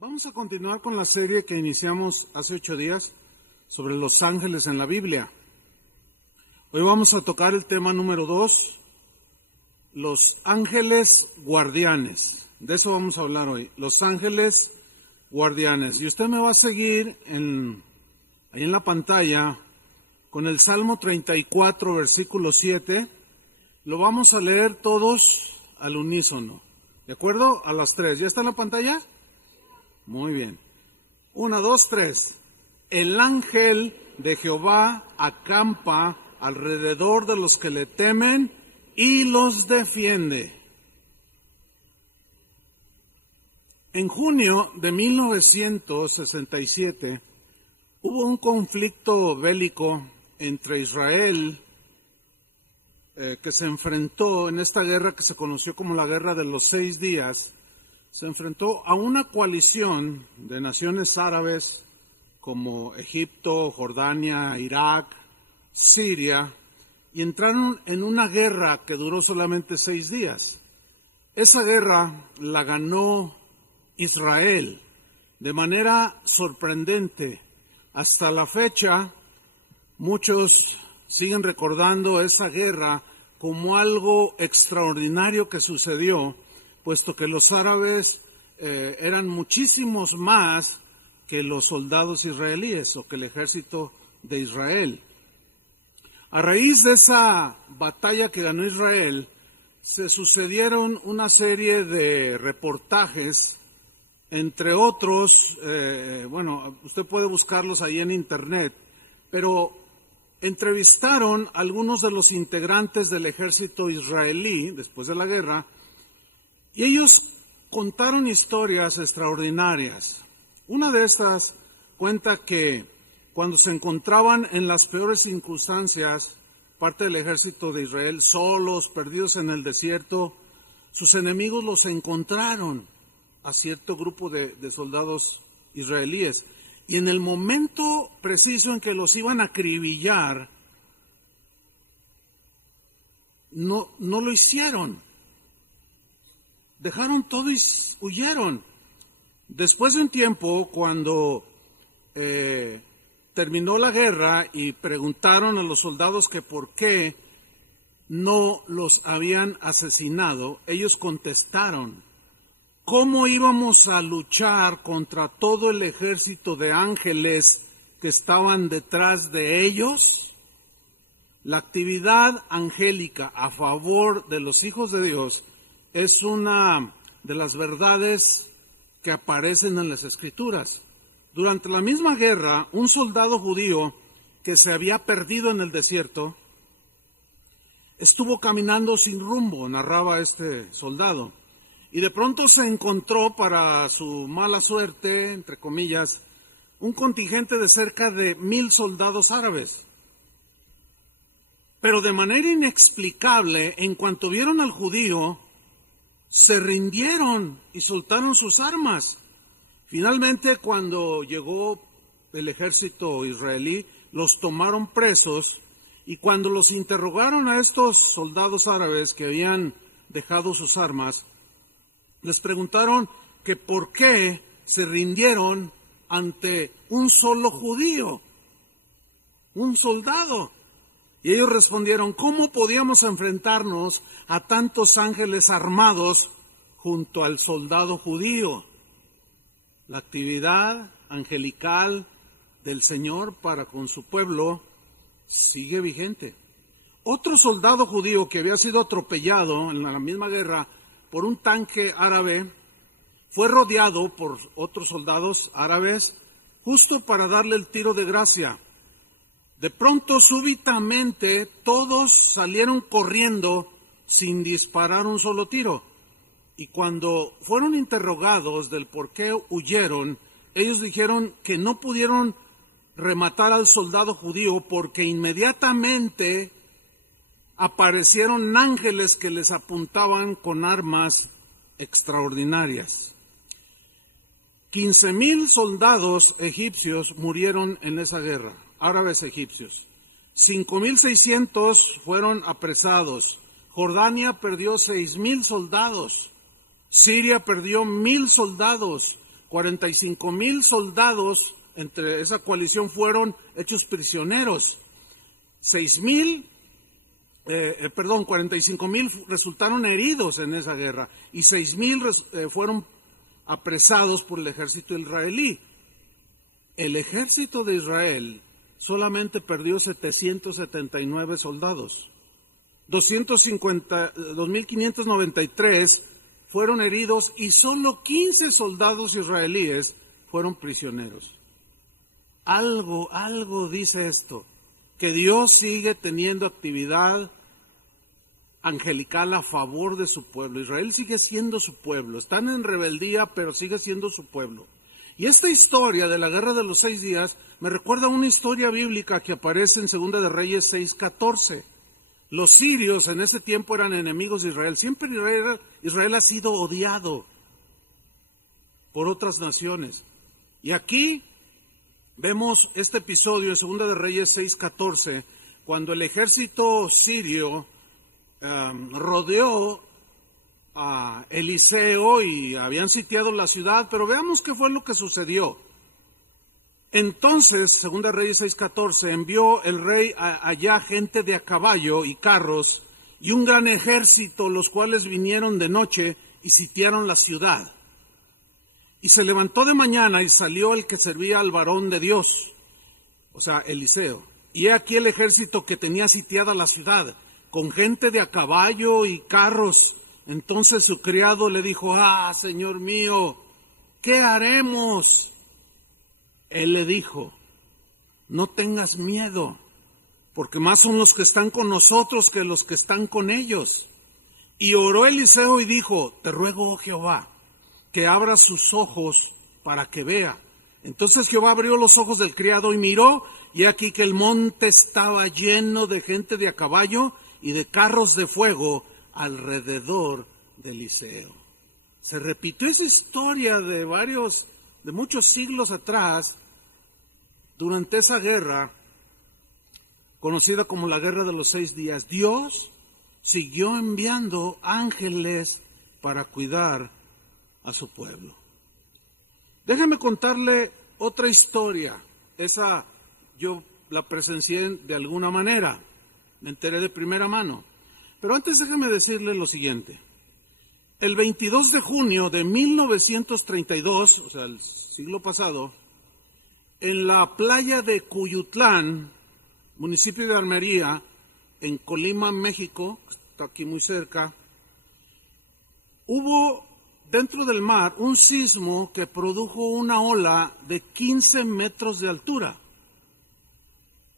Vamos a continuar con la serie que iniciamos hace 8 días sobre los ángeles en la Biblia. Hoy vamos a tocar el tema número 2, los ángeles guardianes. De eso vamos a hablar hoy, los ángeles guardianes. Y usted me va a seguir ahí en la pantalla con el Salmo 34, versículo 7. Lo vamos a leer todos al unísono. ¿De acuerdo? A las 3. ¿Ya está en la pantalla? Muy bien. 1, 2, 3. El ángel de Jehová acampa alrededor de los que le temen y los defiende. En junio de 1967 hubo un conflicto bélico entre Israel que se enfrentó en esta guerra que se conoció como la Guerra de los 6 días. Se enfrentó a una coalición de naciones árabes como Egipto, Jordania, Irak, Siria, y entraron en una guerra que duró solamente 6 días. Esa guerra la ganó Israel de manera sorprendente. Hasta la fecha, muchos siguen recordando esa guerra como algo extraordinario que sucedió, puesto que los árabes eran muchísimos más que los soldados israelíes o que el ejército de Israel. A raíz de esa batalla que ganó Israel, se sucedieron una serie de reportajes, entre otros, usted puede buscarlos ahí en internet, pero entrevistaron a algunos de los integrantes del ejército israelí después de la guerra, y ellos contaron historias extraordinarias. Una de estas cuenta que cuando se encontraban en las peores circunstancias, parte del ejército de Israel, solos, perdidos en el desierto, sus enemigos los encontraron a cierto grupo de soldados israelíes. Y en el momento preciso en que los iban a acribillar, no lo hicieron. Dejaron todo y huyeron. Después de un tiempo, cuando terminó la guerra y preguntaron a los soldados que por qué no los habían asesinado, ellos contestaron: ¿cómo íbamos a luchar contra todo el ejército de ángeles que estaban detrás de ellos? La actividad angélica a favor de los hijos de Dios es una de las verdades que aparecen en las Escrituras. Durante la misma guerra, un soldado judío que se había perdido en el desierto estuvo caminando sin rumbo, narraba este soldado, y de pronto se encontró, para su mala suerte, entre comillas, un contingente de cerca de 1,000 soldados árabes. Pero de manera inexplicable, en cuanto vieron al judío, se rindieron y soltaron sus armas. Finalmente, cuando llegó el ejército israelí, los tomaron presos, y cuando los interrogaron a estos soldados árabes que habían dejado sus armas, les preguntaron que por qué se rindieron ante un solo judío, un soldado. Y ellos respondieron: ¿cómo podíamos enfrentarnos a tantos ángeles armados junto al soldado judío? La actividad angelical del Señor para con su pueblo sigue vigente. Otro soldado judío que había sido atropellado en la misma guerra por un tanque árabe fue rodeado por otros soldados árabes justo para darle el tiro de gracia. De pronto, súbitamente, todos salieron corriendo sin disparar un solo tiro. Y cuando fueron interrogados del por qué huyeron, ellos dijeron que no pudieron rematar al soldado judío porque inmediatamente aparecieron ángeles que les apuntaban con armas extraordinarias. 15,000 soldados egipcios murieron en esa guerra, árabes egipcios. 5,600 fueron apresados. Jordania perdió 6,000 soldados. Siria perdió 1,000 soldados. 45,000 soldados entre esa coalición fueron hechos prisioneros. 45,000 resultaron heridos en esa guerra y 6,000 fueron apresados por el ejército israelí. El ejército de Israel solamente perdió 779 soldados. 2,593 fueron heridos y solo 15 soldados israelíes fueron prisioneros. Algo dice esto, que Dios sigue teniendo actividad angelical a favor de su pueblo. Israel sigue siendo su pueblo, están en rebeldía, pero sigue siendo su pueblo. Y esta historia de la guerra de los 6 días me recuerda a una historia bíblica que aparece en 2 de Reyes 6:14. Los sirios en ese tiempo eran enemigos de Israel. Siempre Israel ha sido odiado por otras naciones. Y aquí vemos este episodio en 2 de Reyes 6:14, cuando el ejército sirio rodeó a Eliseo y habían sitiado la ciudad, pero veamos qué fue lo que sucedió. Entonces, 2 Reyes 6:14, envió el rey allá gente de a caballo y carros y un gran ejército, los cuales vinieron de noche y sitiaron la ciudad. Y se levantó de mañana y salió el que servía al varón de Dios, o sea, Eliseo. Y he aquí el ejército que tenía sitiada la ciudad, con gente de a caballo y carros. Entonces su criado le dijo: Señor mío, ¿qué haremos? Él le dijo: no tengas miedo, porque más son los que están con nosotros que los que están con ellos. Y oró Eliseo y dijo: te ruego, oh Jehová, que abra sus ojos para que vea. Entonces Jehová abrió los ojos del criado y miró, y aquí que el monte estaba lleno de gente de a caballo y de carros de fuego alrededor de Eliseo. Se repitió esa historia de muchos siglos atrás, durante esa guerra, conocida como la guerra de los 6 días. Dios siguió enviando ángeles para cuidar a su pueblo. Déjeme contarle otra historia. Esa yo la presencié de alguna manera, me enteré de primera mano. Pero antes déjeme decirle lo siguiente. El 22 de junio de 1932, o sea, el siglo pasado, en la playa de Cuyutlán, municipio de Armería, en Colima, México, está aquí muy cerca, hubo dentro del mar un sismo que produjo una ola de 15 metros de altura,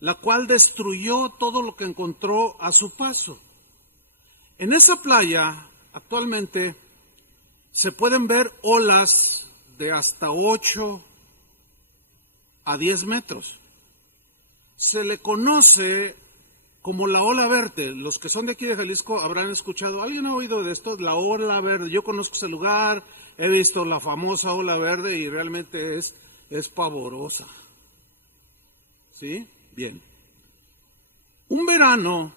la cual destruyó todo lo que encontró a su paso. En esa playa actualmente se pueden ver olas de hasta 8 a 10 metros. Se le conoce como la ola verde. Los que son de aquí de Jalisco habrán escuchado. ¿Alguien ha oído de esto? La ola verde. Yo conozco ese lugar, he visto la famosa ola verde y realmente es pavorosa. ¿Sí? Bien. Un verano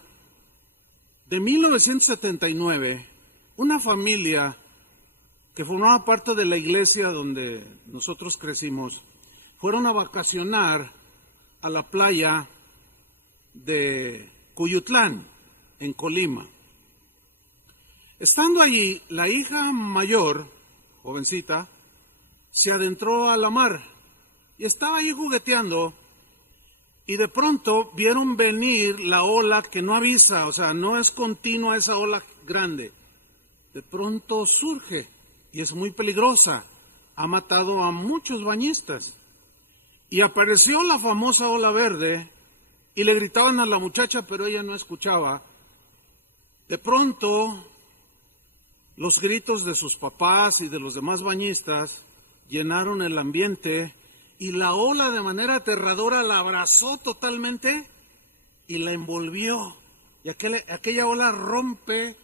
de 1979, una familia que formaba parte de la iglesia donde nosotros crecimos, fueron a vacacionar a la playa de Cuyutlán, en Colima. Estando allí, la hija mayor, jovencita, se adentró a la mar y estaba ahí jugueteando, y de pronto vieron venir la ola que no avisa, o sea, no es continua esa ola grande. De pronto surge y es muy peligrosa. Ha matado a muchos bañistas. Y apareció la famosa ola verde y le gritaban a la muchacha, pero ella no escuchaba. De pronto, los gritos de sus papás y de los demás bañistas llenaron el ambiente y la ola de manera aterradora la abrazó totalmente y la envolvió. Y aquella ola rompe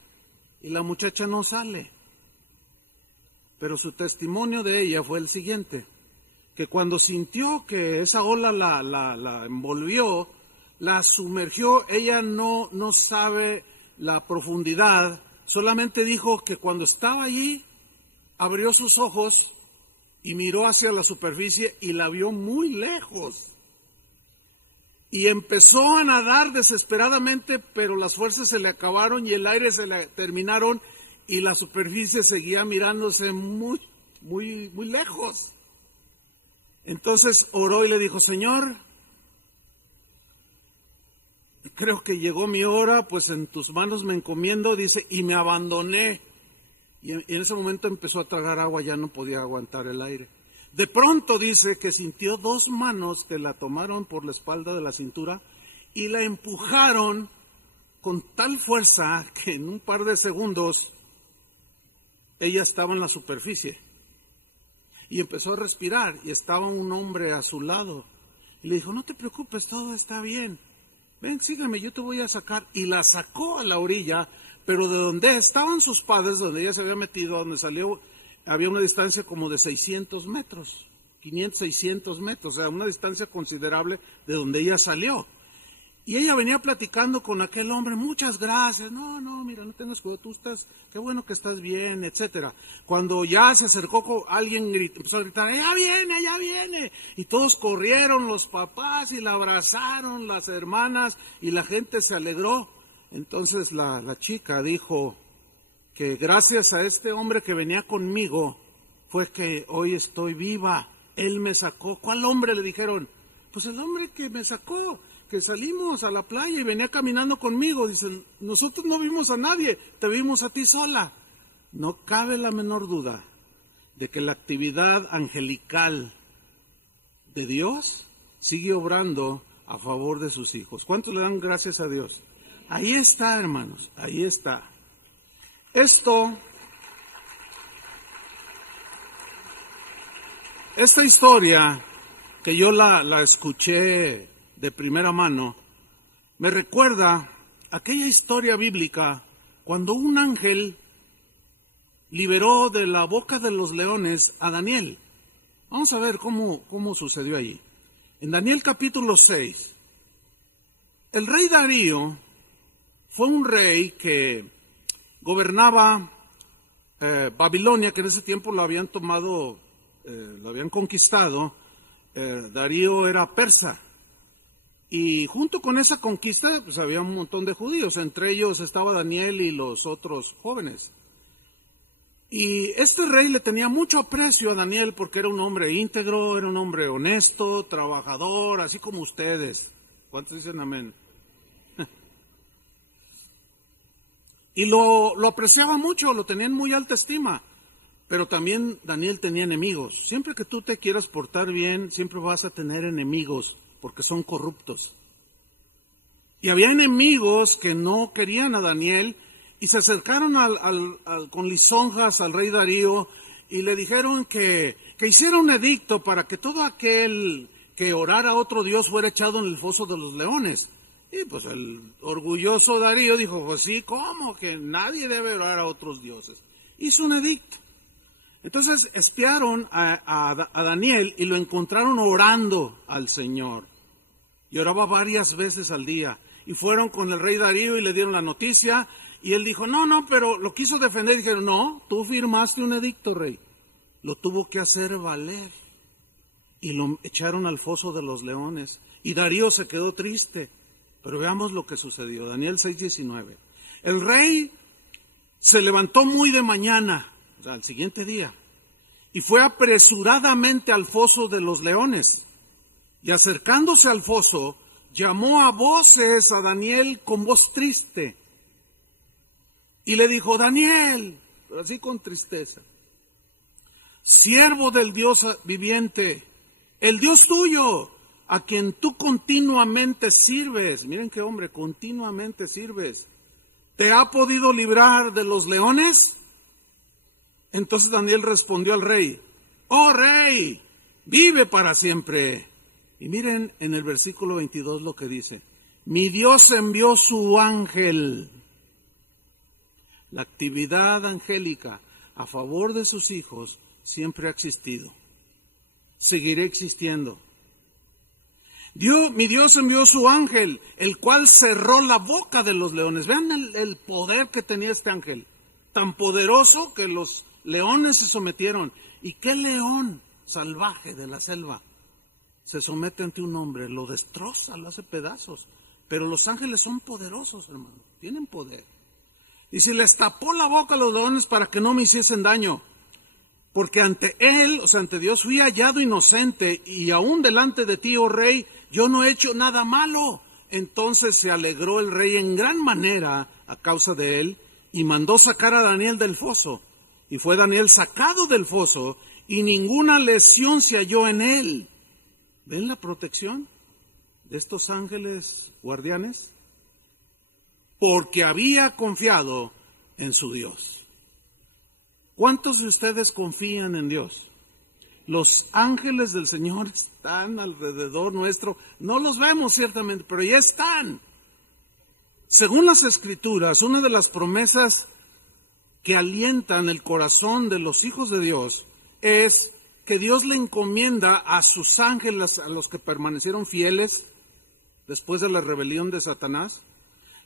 y la muchacha no sale. Pero su testimonio de ella fue el siguiente: que cuando sintió que esa ola la envolvió, la sumergió, ella no sabe la profundidad, solamente dijo que cuando estaba allí, abrió sus ojos y miró hacia la superficie y la vio muy lejos. Y empezó a nadar desesperadamente, pero las fuerzas se le acabaron y el aire se le terminaron y la superficie seguía mirándose muy, muy, muy lejos. Entonces oró y le dijo: Señor, creo que llegó mi hora, pues en tus manos me encomiendo, dice, y me abandoné. Y en ese momento empezó a tragar agua, ya no podía aguantar el aire. De pronto dice que sintió dos manos que la tomaron por la espalda de la cintura y la empujaron con tal fuerza que en un par de segundos ella estaba en la superficie. Y empezó a respirar y estaba un hombre a su lado. Y le dijo: no te preocupes, todo está bien. Ven, sígueme, yo te voy a sacar. Y la sacó a la orilla, pero de donde estaban sus padres, donde ella se había metido, donde salió, había una distancia como de 600 metros, 500, 600 metros, o sea, una distancia considerable de donde ella salió. Y ella venía platicando con aquel hombre: muchas gracias, no, mira, no tengas cuidado, tú estás, qué bueno que estás bien, etcétera. Cuando ya se acercó, alguien empezó a gritar: ¡allá viene, allá viene! Y todos corrieron, los papás, y la abrazaron, las hermanas, y la gente se alegró. Entonces la chica dijo que gracias a este hombre que venía conmigo fue que hoy estoy viva. Él me sacó. ¿Cuál hombre?, le dijeron. Pues el hombre que me sacó, que salimos a la playa y venía caminando conmigo. Dicen: nosotros no vimos a nadie, te vimos a ti sola. No cabe la menor duda de que la actividad angelical de Dios sigue obrando a favor de sus hijos. ¿Cuántos le dan gracias a Dios? Ahí está, hermanos, ahí está. Esta historia que yo la escuché de primera mano, me recuerda aquella historia bíblica cuando un ángel liberó de la boca de los leones a Daniel. Vamos a ver cómo sucedió allí. En Daniel capítulo 6, el rey Darío fue un rey que gobernaba Babilonia, que en ese tiempo lo habían tomado, lo habían conquistado. Darío era persa. Y junto con esa conquista, pues había un montón de judíos, entre ellos estaba Daniel y los otros jóvenes. Y este rey le tenía mucho aprecio a Daniel porque era un hombre íntegro, era un hombre honesto, trabajador, así como ustedes. ¿Cuántos dicen amén? Y lo apreciaba mucho, lo tenía en muy alta estima. Pero también Daniel tenía enemigos. Siempre que tú te quieras portar bien, siempre vas a tener enemigos, porque son corruptos. Y había enemigos que no querían a Daniel y se acercaron con lisonjas al rey Darío y le dijeron que hiciera un edicto para que todo aquel que orara a otro dios fuera echado en el foso de los leones. Y pues el orgulloso Darío dijo: pues sí, ¿cómo? Que nadie debe orar a otros dioses. Hizo un edicto. Entonces espiaron a Daniel y lo encontraron orando al Señor. Y oraba varias veces al día. Y fueron con el rey Darío y le dieron la noticia. Y él dijo: no, pero lo quiso defender. Y dijeron: no, tú firmaste un edicto, rey. Lo tuvo que hacer valer. Y lo echaron al foso de los leones. Y Darío se quedó triste. Pero veamos lo que sucedió. Daniel 6:19. El rey se levantó muy de mañana, o sea, al siguiente día, y fue apresuradamente al foso de los leones. Y acercándose al foso, llamó a voces a Daniel con voz triste. Y le dijo: Daniel, pero así con tristeza, siervo del Dios viviente, el Dios tuyo, a quien tú continuamente sirves. Miren qué hombre, continuamente sirves. ¿Te ha podido librar de los leones? Entonces Daniel respondió al rey: oh rey, vive para siempre. Y miren en el versículo 22 lo que dice: mi Dios envió su ángel. La actividad angélica a favor de sus hijos siempre ha existido. Seguirá existiendo. Mi Dios envió su ángel, el cual cerró la boca de los leones. Vean el poder que tenía este ángel, tan poderoso que los leones se sometieron. ¿Y qué león salvaje de la selva se somete ante un hombre, lo destroza, lo hace pedazos. Pero los ángeles son poderosos, hermano, tienen poder. Y si les tapó la boca a los leones para que no me hiciesen daño, porque ante él, o sea, ante Dios, fui hallado inocente, y aún delante de ti, oh rey, yo no he hecho nada malo. Entonces se alegró el rey en gran manera a causa de él, y mandó sacar a Daniel del foso. Y fue Daniel sacado del foso, y ninguna lesión se halló en él. ¿Ven la protección de estos ángeles guardianes? Porque había confiado en su Dios. ¿Cuántos de ustedes confían en Dios? Los ángeles del Señor están alrededor nuestro. No los vemos ciertamente, pero ya están. Según las Escrituras, una de las promesas que alientan el corazón de los hijos de Dios es que Dios le encomienda a sus ángeles, a los que permanecieron fieles después de la rebelión de Satanás,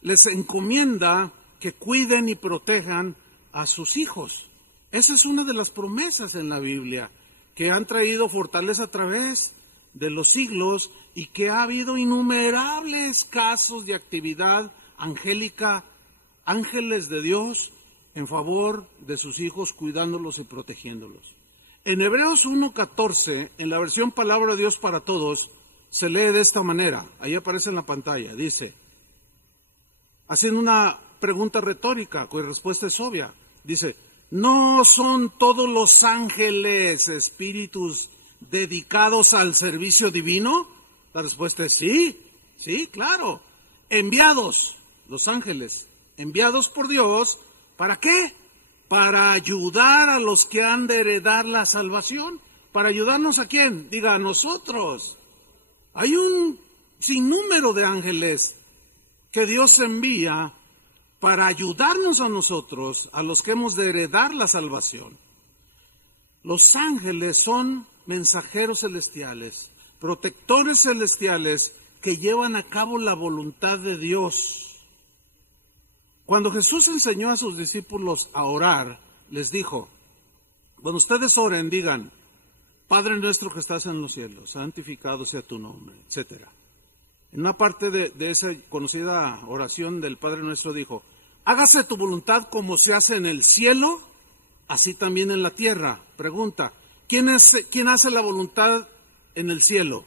les encomienda que cuiden y protejan a sus hijos. Esa es una de las promesas en la Biblia, que han traído fortaleza a través de los siglos y que ha habido innumerables casos de actividad angélica, ángeles de Dios en favor de sus hijos, cuidándolos y protegiéndolos. En Hebreos 1:14, en la versión Palabra de Dios para Todos, se lee de esta manera. Ahí aparece en la pantalla, dice, haciendo una pregunta retórica cuya respuesta es obvia, dice, ¿no son todos los ángeles espíritus dedicados al servicio divino? La respuesta es sí, sí, claro. Enviados, los ángeles, enviados por Dios, ¿para qué? Para ayudar a los que han de heredar la salvación. ¿Para ayudarnos a quién? Diga, a nosotros. Hay un sinnúmero de ángeles que Dios envía para ayudarnos a nosotros, a los que hemos de heredar la salvación. Los ángeles son mensajeros celestiales, protectores celestiales que llevan a cabo la voluntad de Dios. Cuando Jesús enseñó a sus discípulos a orar, les dijo, cuando ustedes oren, digan, Padre nuestro que estás en los cielos, santificado sea tu nombre, etc. En una parte de esa conocida oración del Padre Nuestro dijo, hágase tu voluntad como se hace en el cielo, así también en la tierra. Pregunta, ¿quién hace la voluntad en el cielo?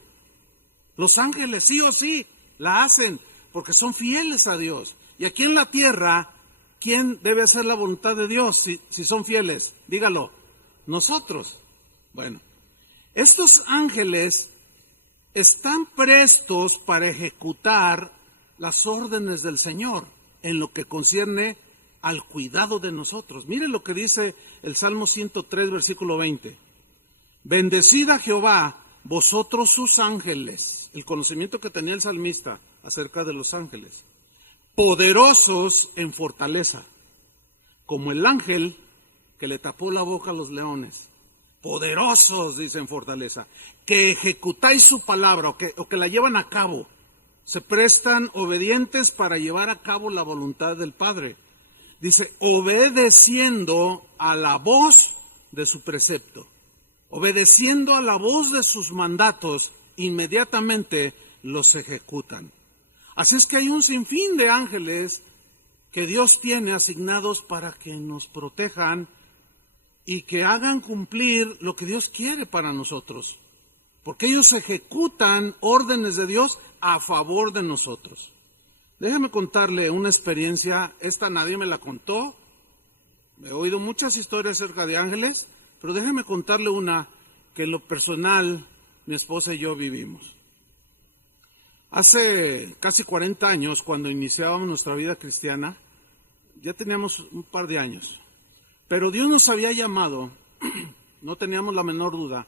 Los ángeles, sí o sí, la hacen, porque son fieles a Dios. Y aquí en la tierra, ¿quién debe hacer la voluntad de Dios si son fieles? Dígalo, nosotros. Bueno, estos ángeles están prestos para ejecutar las órdenes del Señor en lo que concierne al cuidado de nosotros. Mire lo que dice el Salmo 103, versículo 20. Bendecid a Jehová, vosotros sus ángeles. El conocimiento que tenía el salmista acerca de los ángeles. Poderosos en fortaleza, como el ángel que le tapó la boca a los leones. Poderosos, dice, en fortaleza, que ejecutáis su palabra o que la llevan a cabo. Se prestan obedientes para llevar a cabo la voluntad del Padre. Dice, obedeciendo a la voz de su precepto, obedeciendo a la voz de sus mandatos, inmediatamente los ejecutan. Así es que hay un sinfín de ángeles que Dios tiene asignados para que nos protejan y que hagan cumplir lo que Dios quiere para nosotros, porque ellos ejecutan órdenes de Dios a favor de nosotros. Déjeme contarle una experiencia, esta nadie me la contó, he oído muchas historias acerca de ángeles, pero déjeme contarle una que en lo personal mi esposa y yo vivimos. Hace casi 40 años, cuando iniciábamos nuestra vida cristiana, ya teníamos un par de años, pero Dios nos había llamado, no teníamos la menor duda,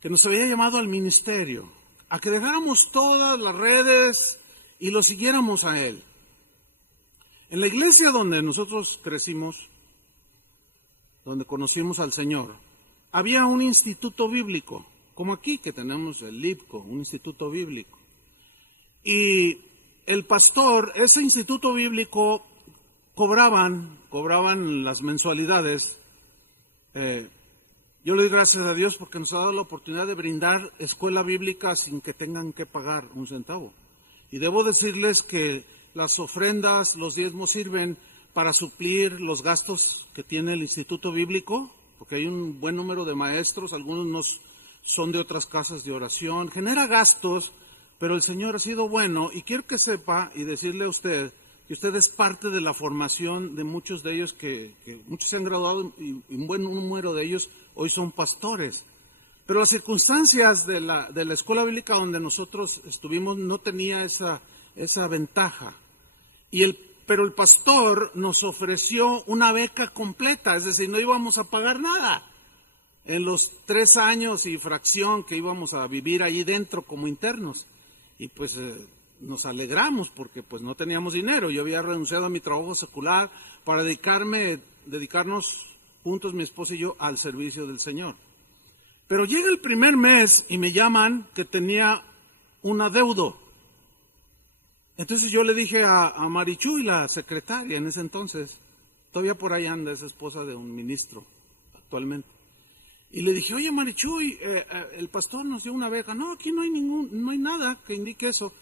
que nos había llamado al ministerio, a que dejáramos todas las redes y lo siguiéramos a Él. En la iglesia donde nosotros crecimos, donde conocimos al Señor, había un instituto bíblico, como aquí que tenemos el LIBCO, un instituto bíblico. Y el pastor, ese instituto bíblico, cobraban las mensualidades Yo le doy gracias a Dios porque nos ha dado la oportunidad de brindar escuela bíblica sin que tengan que pagar un centavo. Y debo decirles que las ofrendas, los diezmos sirven para suplir los gastos que tiene el Instituto Bíblico, porque hay un buen número de maestros, algunos son de otras casas de oración, genera gastos, pero el Señor ha sido bueno y quiero que sepa y decirle a usted que usted es parte de la formación de muchos de ellos, que muchos se han graduado y un buen número de ellos hoy son pastores. Pero las circunstancias de la escuela bíblica donde nosotros estuvimos no tenía esa ventaja. Pero el pastor nos ofreció una beca completa, es decir, no íbamos a pagar nada. En los 3 años y fracción que íbamos a vivir allí dentro como internos. Y pues nos alegramos porque pues no teníamos dinero. Yo había renunciado a mi trabajo secular para dedicarnos juntos, mi esposa y yo, al servicio del Señor. Pero llega el primer mes y me llaman que tenía un adeudo. Entonces yo le dije a Marichuy, la secretaria en ese entonces, todavía por ahí anda, es esposa de un ministro actualmente. Y le dije, oye Marichuy, el pastor nos dio una beca. No, aquí no hay nada que indique eso.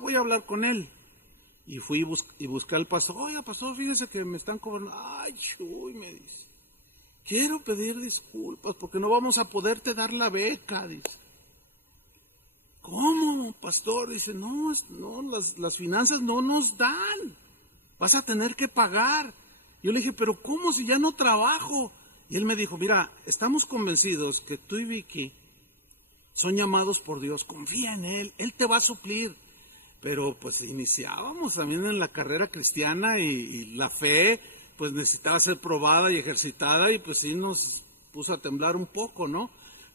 Voy a hablar con él. Y fui y busqué al pastor. Oye, pastor, fíjese que me están cobrando. Ay, Chuy, me dice. Quiero pedir disculpas porque no vamos a poderte dar la beca, dice. ¿Cómo, pastor? Dice, no, las finanzas no nos dan. Vas a tener que pagar. Yo le dije, pero ¿cómo si ya no trabajo? Y él me dijo, mira, estamos convencidos que tú y Vicky son llamados por Dios. Confía en Él te va a suplir. Pero pues iniciábamos también en la carrera cristiana y la fe pues necesitaba ser probada y ejercitada y pues sí nos puso a temblar un poco, ¿no?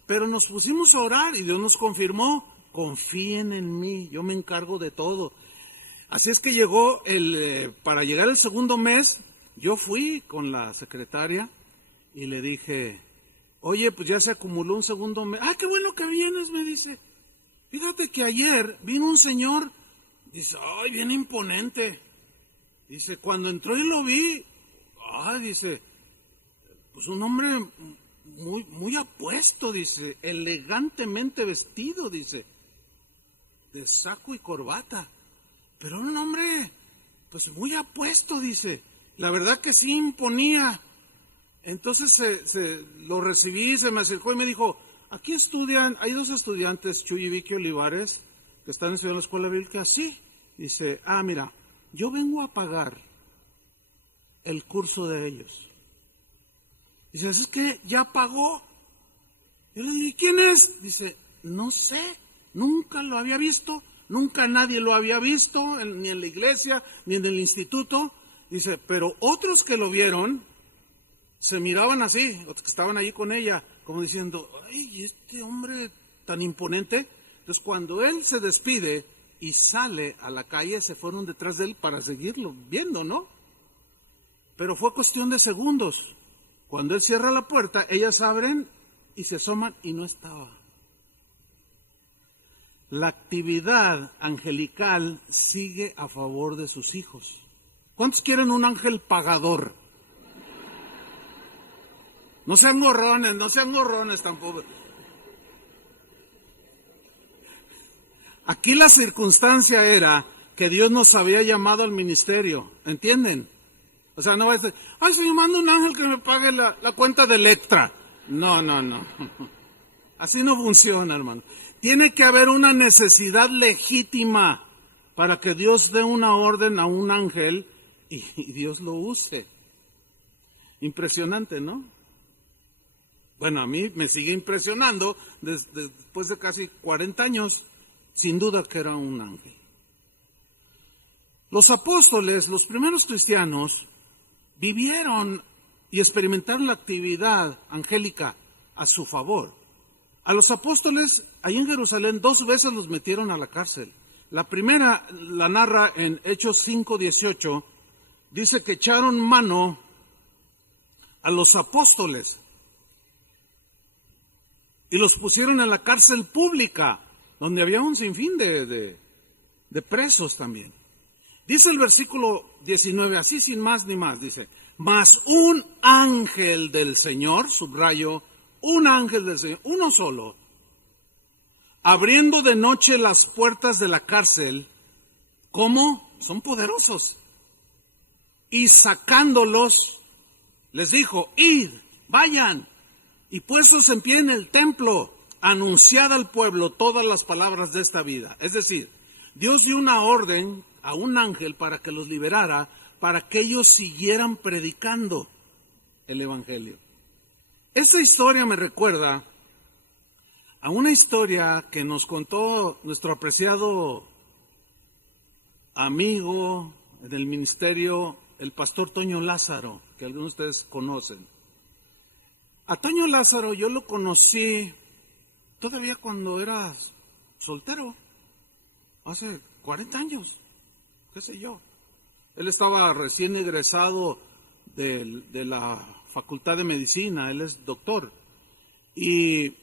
Pero nos pusimos a orar y Dios nos confirmó, confíen en mí, yo me encargo de todo. Así es que llegó para llegar el segundo mes, yo fui con la secretaria y le dije, oye, pues ya se acumuló un segundo mes. Qué bueno que vienes, me dice. Fíjate que ayer vino un señor, dice, ay, bien imponente. Dice, cuando entró y lo vi, dice, pues un hombre muy apuesto, dice, elegantemente vestido, dice, de saco y corbata. Pero un hombre, pues muy apuesto, dice. La verdad que sí imponía. Entonces lo recibí, se me acercó y me dijo, aquí estudian, hay 2 estudiantes, Chuy y Vicky Olivares, que están estudiando en la escuela bíblica. Sí, dice, mira, yo vengo a pagar el curso de ellos. Dice, ¿es que ya pagó? Yo le dije, ¿quién es? Dice, no sé, nunca lo había visto, nunca nadie lo había visto, ni en la iglesia, ni en el instituto. Dice, pero otros que lo vieron, se miraban así, los que estaban allí con ella, como diciendo, ay, este hombre tan imponente. Entonces cuando él se despide y sale a la calle, se fueron detrás de él para seguirlo viendo, ¿no? Pero fue cuestión de segundos. Cuando él cierra la puerta, ellas abren y se asoman y no estaba. La actividad angelical sigue a favor de sus hijos. ¿Cuántos quieren un ángel pagador? No sean gorrones tampoco. Aquí la circunstancia era que Dios nos había llamado al ministerio, ¿entienden? O sea, no va a decir, ay, se me manda un ángel que me pague la cuenta de Electra. No. Así no funciona, hermano. Tiene que haber una necesidad legítima para que Dios dé una orden a un ángel y Dios lo use. Impresionante, ¿no? Bueno, a mí me sigue impresionando después de casi 40 años, sin duda que era un ángel. Los apóstoles, los primeros cristianos, vivieron y experimentaron la actividad angélica a su favor. A los apóstoles, ahí en Jerusalén, 2 veces los metieron a la cárcel. La primera la narra en Hechos 5:18, dice que echaron mano a los apóstoles y los pusieron en la cárcel pública, donde había un sinfín de presos también. Dice el versículo 19, así sin más ni más, dice, mas un ángel del Señor, subrayo, un ángel del Señor, uno solo, abriendo de noche las puertas de la cárcel. ¿Cómo? Son poderosos. Y sacándolos, les dijo, id, vayan, y puestos en pie en el templo, anunciad al pueblo todas las palabras de esta vida. Es decir, Dios dio una orden a un ángel para que los liberara, para que ellos siguieran predicando el evangelio. Esta historia me recuerda a una historia que nos contó nuestro apreciado amigo en el ministerio, el pastor Toño Lázaro, que algunos de ustedes conocen. A Toño Lázaro yo lo conocí todavía cuando era soltero, hace 40 años, qué sé yo. Él estaba recién egresado de la Facultad de Medicina, él es doctor. Y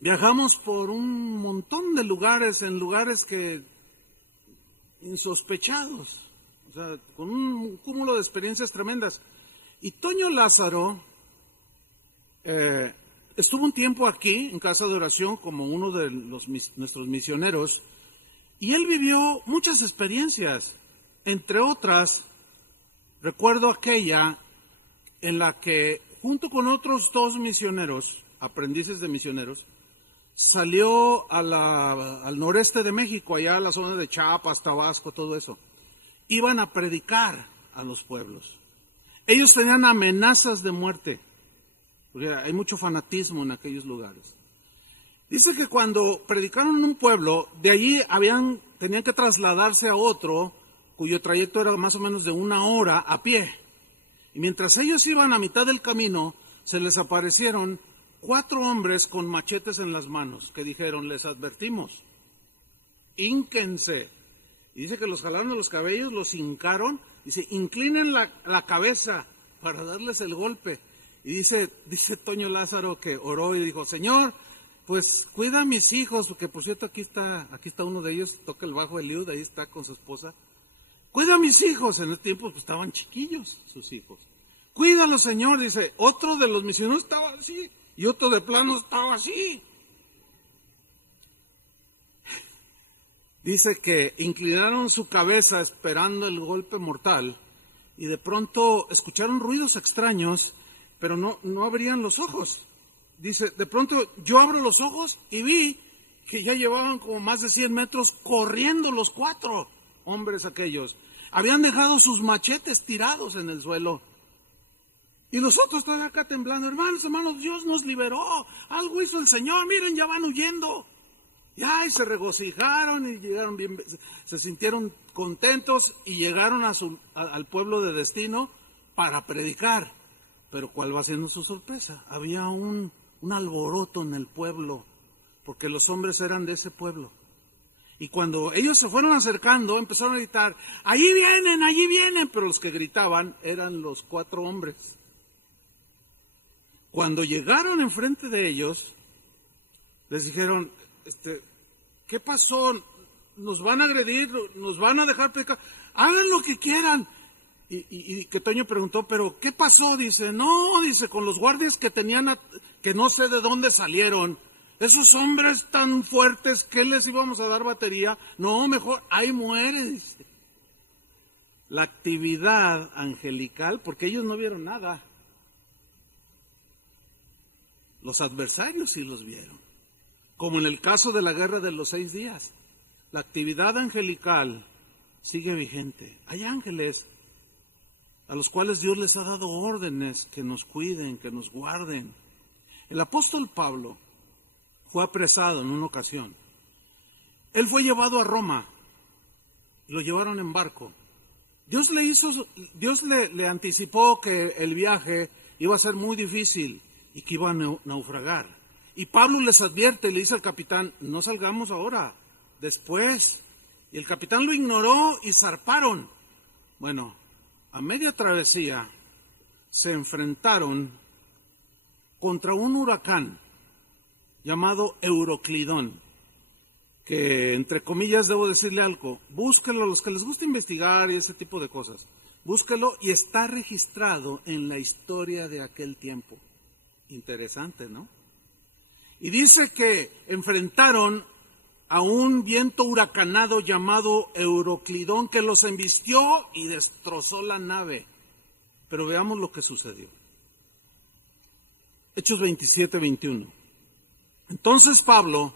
viajamos por un montón de lugares, en lugares que insospechados, o sea, con un cúmulo de experiencias tremendas. Y Toño Lázaro estuvo un tiempo aquí, en casa de oración, como uno de nuestros misioneros, y él vivió muchas experiencias. Entre otras, recuerdo aquella en la que, junto con otros dos misioneros, aprendices de misioneros, salió al noreste de México, allá a la zona de Chiapas, Tabasco, todo eso. Iban a predicar a los pueblos. Ellos tenían amenazas de muerte, porque hay mucho fanatismo en aquellos lugares. Dice que cuando predicaron en un pueblo, de allí tenían que trasladarse a otro, cuyo trayecto era más o menos de 1 hora a pie. Y mientras ellos iban a mitad del camino, se les aparecieron 4 hombres con machetes en las manos, que dijeron, les advertimos, hínquense. Y dice que los jalaron de los cabellos, los hincaron, dice, inclinen la cabeza para darles el golpe. Y dice Toño Lázaro que oró y dijo, Señor, pues cuida a mis hijos, porque por cierto aquí está uno de ellos, toca el bajo del liud, ahí está con su esposa. Cuida a mis hijos, en ese tiempo pues, estaban chiquillos sus hijos. Cuídalos, Señor, dice, otro de los misioneros estaba así, y otro de plano estaba así. Dice que inclinaron su cabeza esperando el golpe mortal, y de pronto escucharon ruidos extraños, pero no abrían los ojos. Dice, de pronto yo abro los ojos y vi que ya llevaban como más de 100 metros corriendo los 4 hombres aquellos. Habían dejado sus machetes tirados en el suelo. Y los otros estaban acá temblando, hermanos, Dios nos liberó, algo hizo el Señor, miren, ya van huyendo. Ya, y se regocijaron y llegaron bien, se sintieron contentos y llegaron al pueblo de destino para predicar. Pero ¿cuál va siendo su sorpresa? Había un alboroto en el pueblo, porque los hombres eran de ese pueblo. Y cuando ellos se fueron acercando, empezaron a gritar, allí vienen, pero los que gritaban eran los 4 hombres. Cuando llegaron enfrente de ellos, les dijeron, ¿qué pasó? ¿Nos van a agredir? ¿Nos van a dejar predicar? Hagan lo que quieran. Y que Toño preguntó, ¿pero qué pasó? Dice, no, dice, con los guardias que tenían, que no sé de dónde salieron, esos hombres tan fuertes, ¿qué les íbamos a dar batería? No, mejor, ahí muere, dice. La actividad angelical, porque ellos no vieron nada. Los adversarios sí los vieron. Como en el caso de la guerra de los 6 días. La actividad angelical sigue vigente. Hay ángeles a los cuales Dios les ha dado órdenes que nos cuiden, que nos guarden. El apóstol Pablo fue apresado en una ocasión. Él fue llevado a Roma, lo llevaron en barco. Dios le anticipó que el viaje iba a ser muy difícil y que iba a naufragar. Y Pablo les advierte y le dice al capitán, no salgamos ahora, después. Y el capitán lo ignoró y zarparon. Bueno, a media travesía se enfrentaron contra un huracán llamado Euroclidón, que entre comillas debo decirle algo, búsquelo a los que les gusta investigar y ese tipo de cosas, búsquelo y está registrado en la historia de aquel tiempo. Interesante, ¿no? Y dice que enfrentaron a un viento huracanado llamado Euroclidón que los embistió y destrozó la nave. Pero veamos lo que sucedió. Hechos 27-21. Entonces Pablo,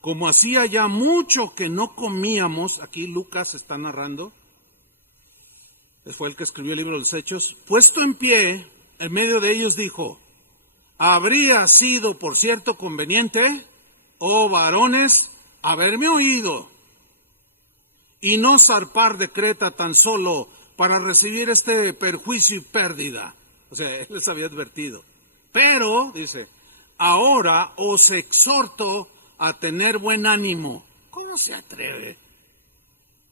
como hacía ya mucho que no comíamos, aquí Lucas está narrando, fue el que escribió el libro de los Hechos, puesto en pie, en medio de ellos dijo, habría sido, por cierto, conveniente, oh varones, haberme oído y no zarpar de Creta tan solo para recibir este perjuicio y pérdida. O sea, él les había advertido. Pero, dice, ahora os exhorto a tener buen ánimo. ¿Cómo se atreve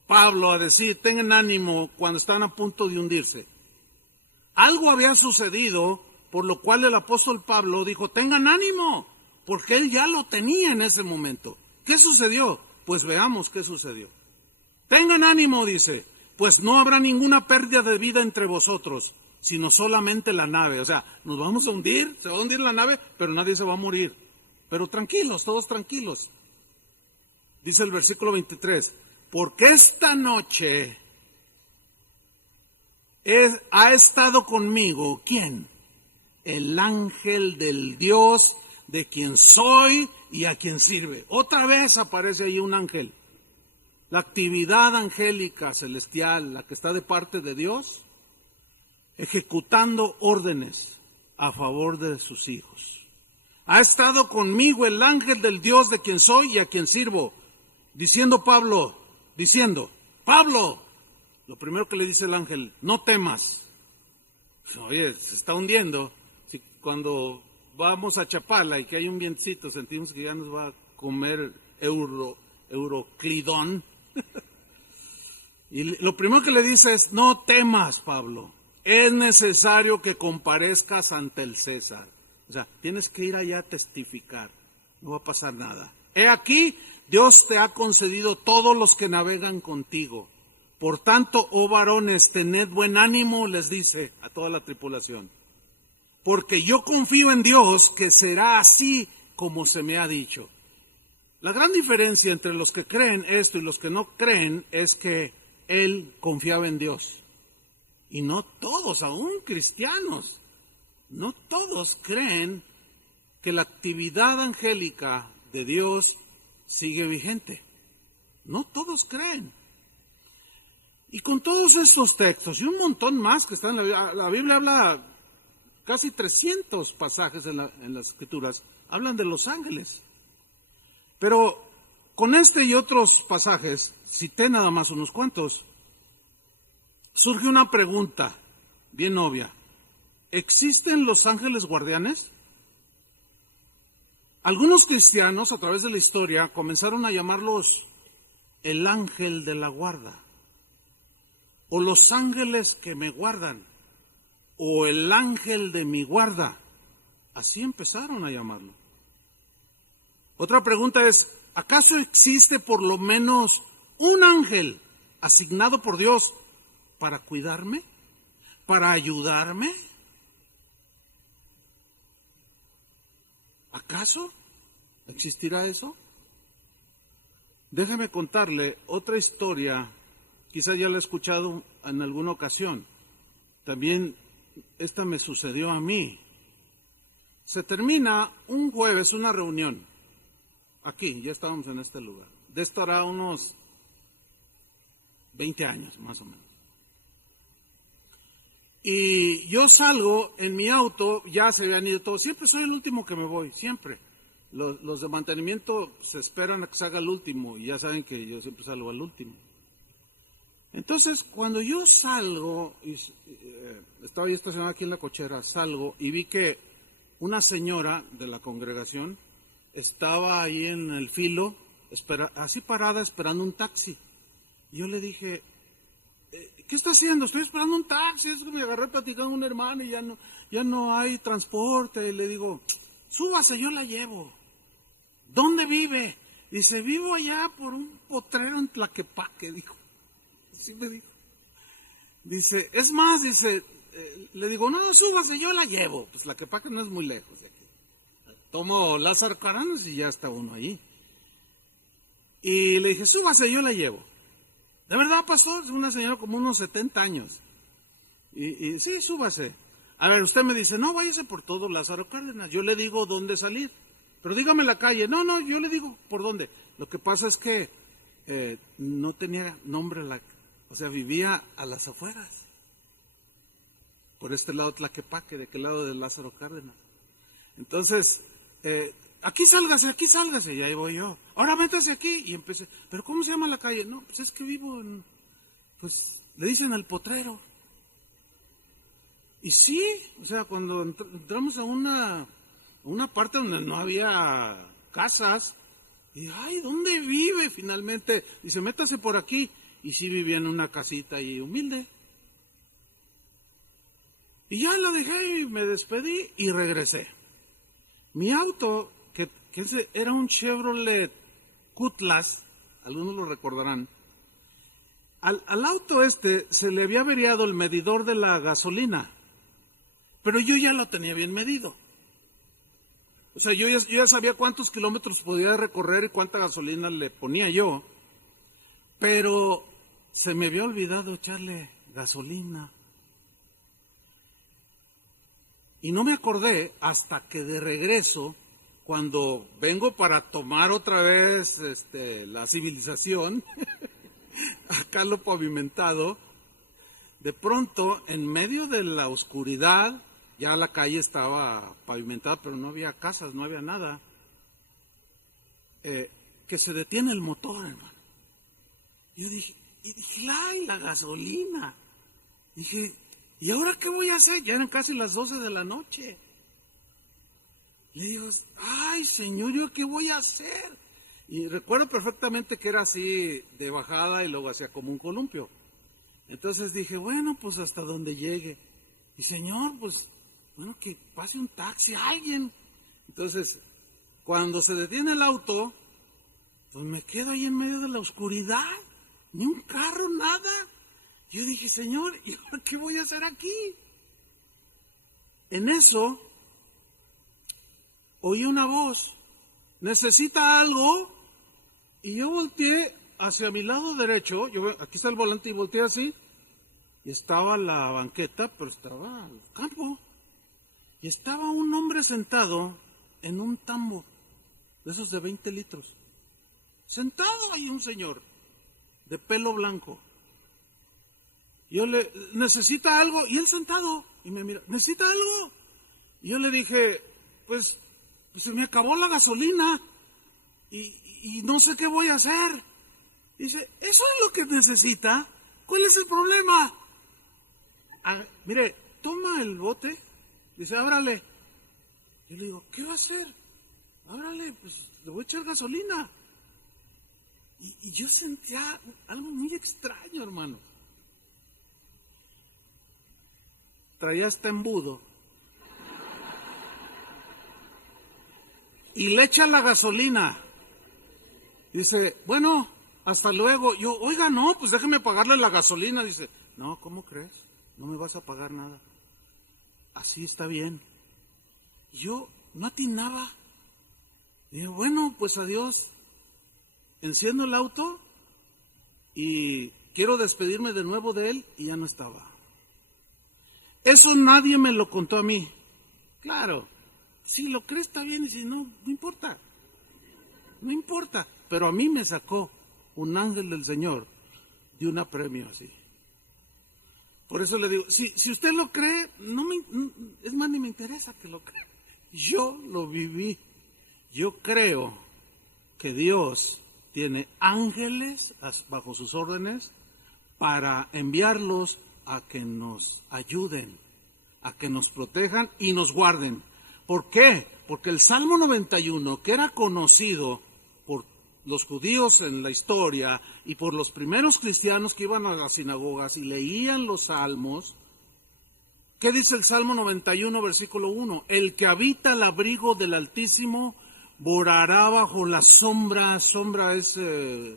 Pablo a decir, tengan ánimo cuando están a punto de hundirse? Algo había sucedido, por lo cual el apóstol Pablo dijo, tengan ánimo, porque él ya lo tenía en ese momento. ¿Qué sucedió? Pues veamos qué sucedió. Tengan ánimo, dice, pues no habrá ninguna pérdida de vida entre vosotros, sino solamente la nave. O sea, nos vamos a hundir, se va a hundir la nave, pero nadie se va a morir. Pero tranquilos, todos tranquilos. Dice el versículo 23, porque esta noche ha estado conmigo, ¿quién? El ángel del Dios de quien soy y a quien sirve. Otra vez aparece ahí un ángel. La actividad angélica celestial, la que está de parte de Dios, ejecutando órdenes a favor de sus hijos. Ha estado conmigo el ángel del Dios de quien soy y a quien sirvo, diciendo Pablo, lo primero que le dice el ángel, no temas. Oye, se está hundiendo. Si cuando vamos a Chapala y que hay un vientecito, sentimos que ya nos va a comer Euroclidón. Y lo primero que le dice es, no temas, Pablo, es necesario que comparezcas ante el César. O sea, tienes que ir allá a testificar, no va a pasar nada. He aquí, Dios te ha concedido todos los que navegan contigo. Por tanto, oh varones, tened buen ánimo, les dice a toda la tripulación. Porque yo confío en Dios que será así como se me ha dicho. La gran diferencia entre los que creen esto y los que no creen es que él confiaba en Dios. Y no todos, aún cristianos, no todos creen que la actividad angélica de Dios sigue vigente. No todos creen. Y con todos estos textos y un montón más que están en la Biblia habla, casi 300 pasajes en las Escrituras, hablan de los ángeles. Pero con este y otros pasajes, cité nada más unos cuantos, surge una pregunta bien obvia. ¿Existen los ángeles guardianes? Algunos cristianos a través de la historia comenzaron a llamarlos el ángel de la guarda, o los ángeles que me guardan, o el ángel de mi guarda. Así empezaron a llamarlo. Otra pregunta es, ¿acaso existe por lo menos un ángel asignado por Dios para cuidarme? ¿Para ayudarme? ¿Acaso existirá eso? Déjame contarle otra historia, quizá ya la he escuchado en alguna ocasión. También esta me sucedió a mí. Se termina un jueves una reunión. Aquí, ya estábamos en este lugar. De esto hará unos 20 años, más o menos. Y yo salgo en mi auto, ya se habían ido todos. Siempre soy el último que me voy, siempre. Los de mantenimiento se esperan a que salga el último y ya saben que yo siempre salgo al último. Entonces, cuando yo salgo, estaba yo estacionado aquí en la cochera, salgo y vi que una señora de la congregación estaba ahí en el filo, así parada, esperando un taxi. Y yo le dije, ¿qué está haciendo? Estoy esperando un taxi. Es que me agarré platicando con un hermano y ya no hay transporte. Y le digo, súbase, yo la llevo. ¿Dónde vive? Dice, vivo allá por un potrero en Tlaquepaque, dijo. Así me dijo. Dice, es más, dice, le digo, no, súbase, yo la llevo. Pues la Quepaque no es muy lejos de aquí. Tomo Lázaro Cárdenas y ya está uno ahí. Y le dije, súbase, yo la llevo. ¿De verdad, pastor? Es una señora como unos 70 años. Y sí, súbase. A ver, usted me dice, no, váyase por todo Lázaro Cárdenas. Yo le digo dónde salir. Pero dígame la calle. No, yo le digo por dónde. Lo que pasa es que no tenía nombre, o sea, vivía a las afueras. Por este lado de Tlaquepaque, de aquel lado de Lázaro Cárdenas. Entonces, aquí sálgase, y ahí voy yo. Ahora métase aquí, y empecé, ¿pero cómo se llama la calle? No, pues es que vivo en, pues, le dicen El Potrero. Y sí, o sea, cuando entramos a una parte donde no había casas, y ay, ¿dónde vive finalmente? Dice, métase por aquí. Y sí vivía en una casita ahí humilde. Y ya lo dejé y me despedí y regresé. Mi auto, que era un Chevrolet Cutlass, algunos lo recordarán, al auto se le había averiado el medidor de la gasolina, pero yo ya lo tenía bien medido. O sea, yo ya sabía cuántos kilómetros podía recorrer y cuánta gasolina le ponía yo, pero se me había olvidado echarle gasolina. Y no me acordé hasta que de regreso, cuando vengo para tomar otra vez la civilización, acá lo pavimentado, de pronto, en medio de la oscuridad, ya la calle estaba pavimentada, pero no había casas, no había nada, que se detiene el motor, hermano. Yo dije, ¡ay, la gasolina! Dije, ¿y ahora qué voy a hacer? Ya eran casi las 12 de la noche. Le digo, ¡ay, Señor, ¿yo qué voy a hacer? Y recuerdo perfectamente que era así de bajada y luego hacía como un columpio. Entonces dije, bueno, pues hasta donde llegue. Y Señor, pues, bueno, que pase un taxi, alguien. Entonces, cuando se detiene el auto, pues me quedo ahí en medio de la oscuridad. Ni un carro, nada. Yo dije, Señor, ¿y ahora qué voy a hacer aquí? En eso, oí una voz, ¿necesita algo? Y yo volteé hacia mi lado derecho, aquí está el volante y volteé así, y estaba la banqueta, pero estaba el campo. Y estaba un hombre sentado en un tambo, de esos de 20 litros. Sentado ahí un señor, de pelo blanco. Yo ¿necesita algo? Y él sentado, y me mira, ¿necesita algo? Y yo le dije, pues se me acabó la gasolina, y no sé qué voy a hacer. Dice, ¿eso es lo que necesita? ¿Cuál es el problema? Mire, toma el bote, dice, ábrale. Yo le digo, ¿qué va a hacer? Ábrale, pues le voy a echar gasolina. Y yo sentía algo muy extraño, hermano. Traía este embudo y le echa la gasolina. Dice, bueno, hasta luego. Yo, oiga, no, pues déjeme pagarle la gasolina. Dice, no, ¿cómo crees? No me vas a pagar nada. Así está bien. Yo no atinaba. Digo, bueno, pues adiós. Enciendo el auto y quiero despedirme de nuevo de él y ya no estaba. Eso nadie me lo contó a mí. Claro, si lo crees está bien y si no, no importa. No importa. Pero a mí me sacó un ángel del Señor de un apremio así. Por eso le digo, si usted lo cree, es más, ni me interesa que lo crea. Yo lo viví. Yo creo que Dios tiene ángeles bajo sus órdenes para enviarlos a que nos ayuden, a que nos protejan y nos guarden. ¿Por qué? Porque el Salmo 91, que era conocido por los judíos en la historia y por los primeros cristianos que iban a las sinagogas y leían los salmos, ¿qué dice el Salmo 91, versículo 1? El que habita el abrigo del Altísimo morará bajo la sombra es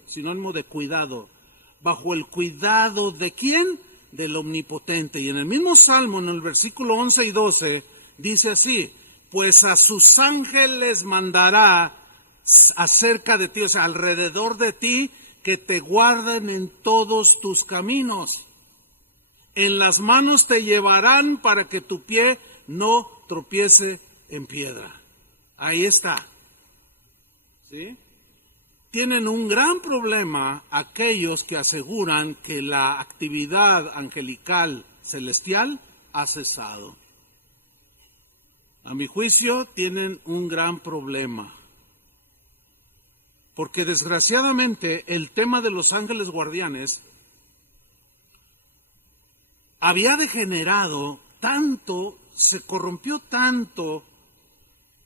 sinónimo de cuidado, bajo el cuidado ¿de quién? del Omnipotente. Y en el mismo Salmo, en el versículo 11 y 12, dice así: pues a sus ángeles mandará acerca de ti, o sea, alrededor de ti, que te guarden en todos tus caminos. En las manos te llevarán para que tu pie no tropiece en piedra. Ahí está. ¿Sí? Tienen un gran problema aquellos que aseguran que la actividad angelical celestial ha cesado. A mi juicio, tienen un gran problema. Porque desgraciadamente el tema de los ángeles guardianes había degenerado tanto, se corrompió tanto,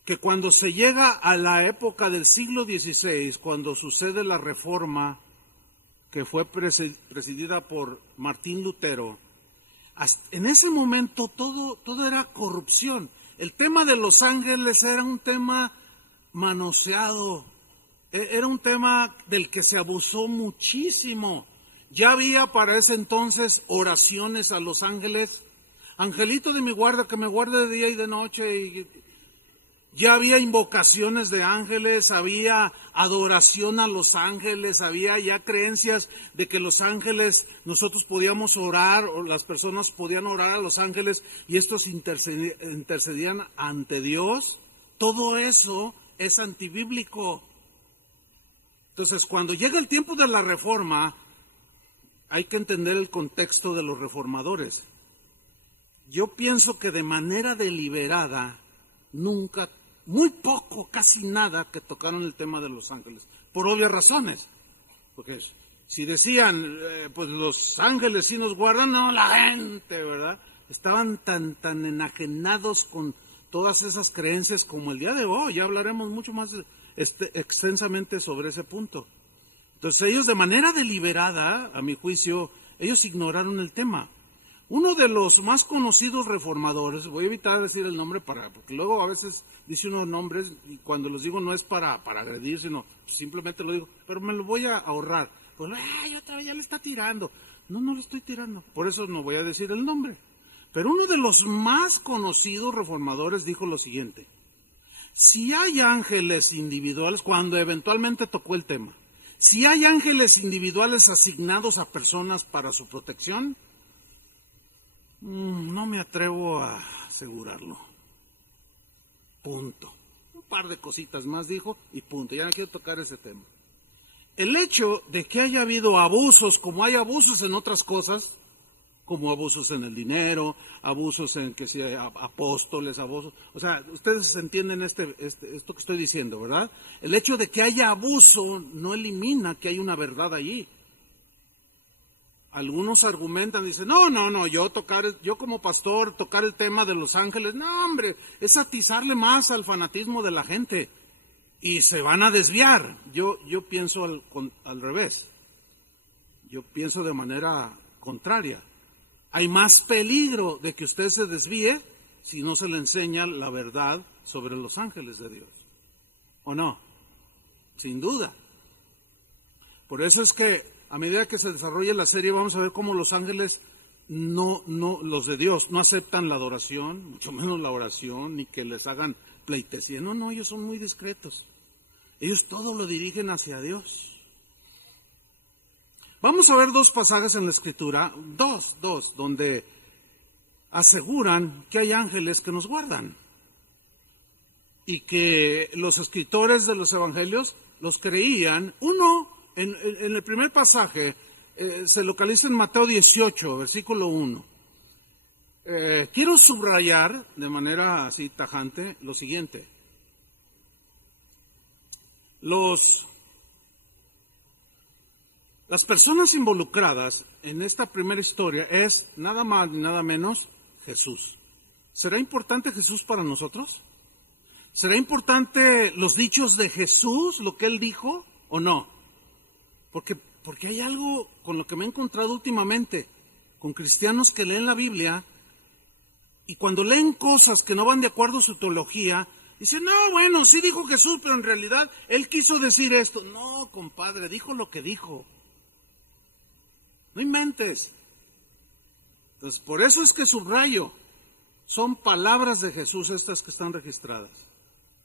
que cuando se llega a la época del siglo XVI, cuando sucede la reforma que fue presidida por Martín Lutero, en ese momento todo era corrupción. El tema de los ángeles era un tema manoseado, era un tema del que se abusó muchísimo. Ya había para ese entonces oraciones a los ángeles. Angelito de mi guarda, que me guarde de día y de noche. Y ya había invocaciones de ángeles, había adoración a los ángeles, había ya creencias de que los ángeles, nosotros podíamos orar, o las personas podían orar a los ángeles y estos intercedían ante Dios. Todo eso es antibíblico. Entonces, cuando llega el tiempo de la reforma, hay que entender el contexto de los reformadores. Yo pienso que de manera deliberada, nunca, muy poco, casi nada, que tocaron el tema de los ángeles, por obvias razones. Porque si decían, pues los ángeles sí nos guardan, no, la gente, ¿verdad? Estaban tan enajenados con todas esas creencias como el día de hoy. Ya hablaremos mucho más extensamente sobre ese punto. Entonces ellos de manera deliberada, a mi juicio, ellos ignoraron el tema. Uno de los más conocidos reformadores, voy a evitar decir el nombre porque luego a veces dice unos nombres y cuando los digo no es para agredir, sino simplemente lo digo, pero me lo voy a ahorrar. Pues, otra vez ya le está tirando. No le estoy tirando, por eso no voy a decir el nombre. Pero uno de los más conocidos reformadores dijo lo siguiente: si hay ángeles individuales, cuando eventualmente tocó el tema, si hay ángeles individuales asignados a personas para su protección, no me atrevo a asegurarlo. Punto. Un par de cositas más dijo y punto. Ya no quiero tocar ese tema. El hecho de que haya habido abusos, como hay abusos en otras cosas, como abusos en el dinero, abusos en que sea apóstoles, abusos, o sea, ustedes entienden esto que estoy diciendo, ¿verdad? El hecho de que haya abuso no elimina que hay una verdad allí. Algunos argumentan, dicen, no, yo como pastor tocar el tema de los ángeles, no hombre, es atizarle más al fanatismo de la gente y se van a desviar. Yo pienso al revés, yo pienso de manera contraria. Hay más peligro de que usted se desvíe si no se le enseña la verdad sobre los ángeles de Dios. ¿O no? Sin duda. Por eso es que a medida que se desarrolla la serie vamos a ver cómo los ángeles los de Dios no aceptan la adoración, mucho menos la oración, ni que les hagan pleitesía. No, ellos son muy discretos. Ellos todo lo dirigen hacia Dios. Vamos a ver dos pasajes en la Escritura, dos, donde aseguran que hay ángeles que nos guardan y que los escritores de los evangelios los creían. Uno, en el primer pasaje, se localiza en Mateo 18, versículo 1. Quiero subrayar de manera así tajante lo siguiente. Las personas involucradas en esta primera historia es nada más ni nada menos Jesús. ¿Será importante Jesús para nosotros? ¿Será importante los dichos de Jesús, lo que Él dijo, o no? Porque hay algo con lo que me he encontrado últimamente, con cristianos que leen la Biblia y cuando leen cosas que no van de acuerdo a su teología, dicen, no, bueno, sí dijo Jesús, pero en realidad Él quiso decir esto. No, compadre, dijo lo que dijo. No inventes. Entonces, por eso es que subrayo, son palabras de Jesús estas que están registradas.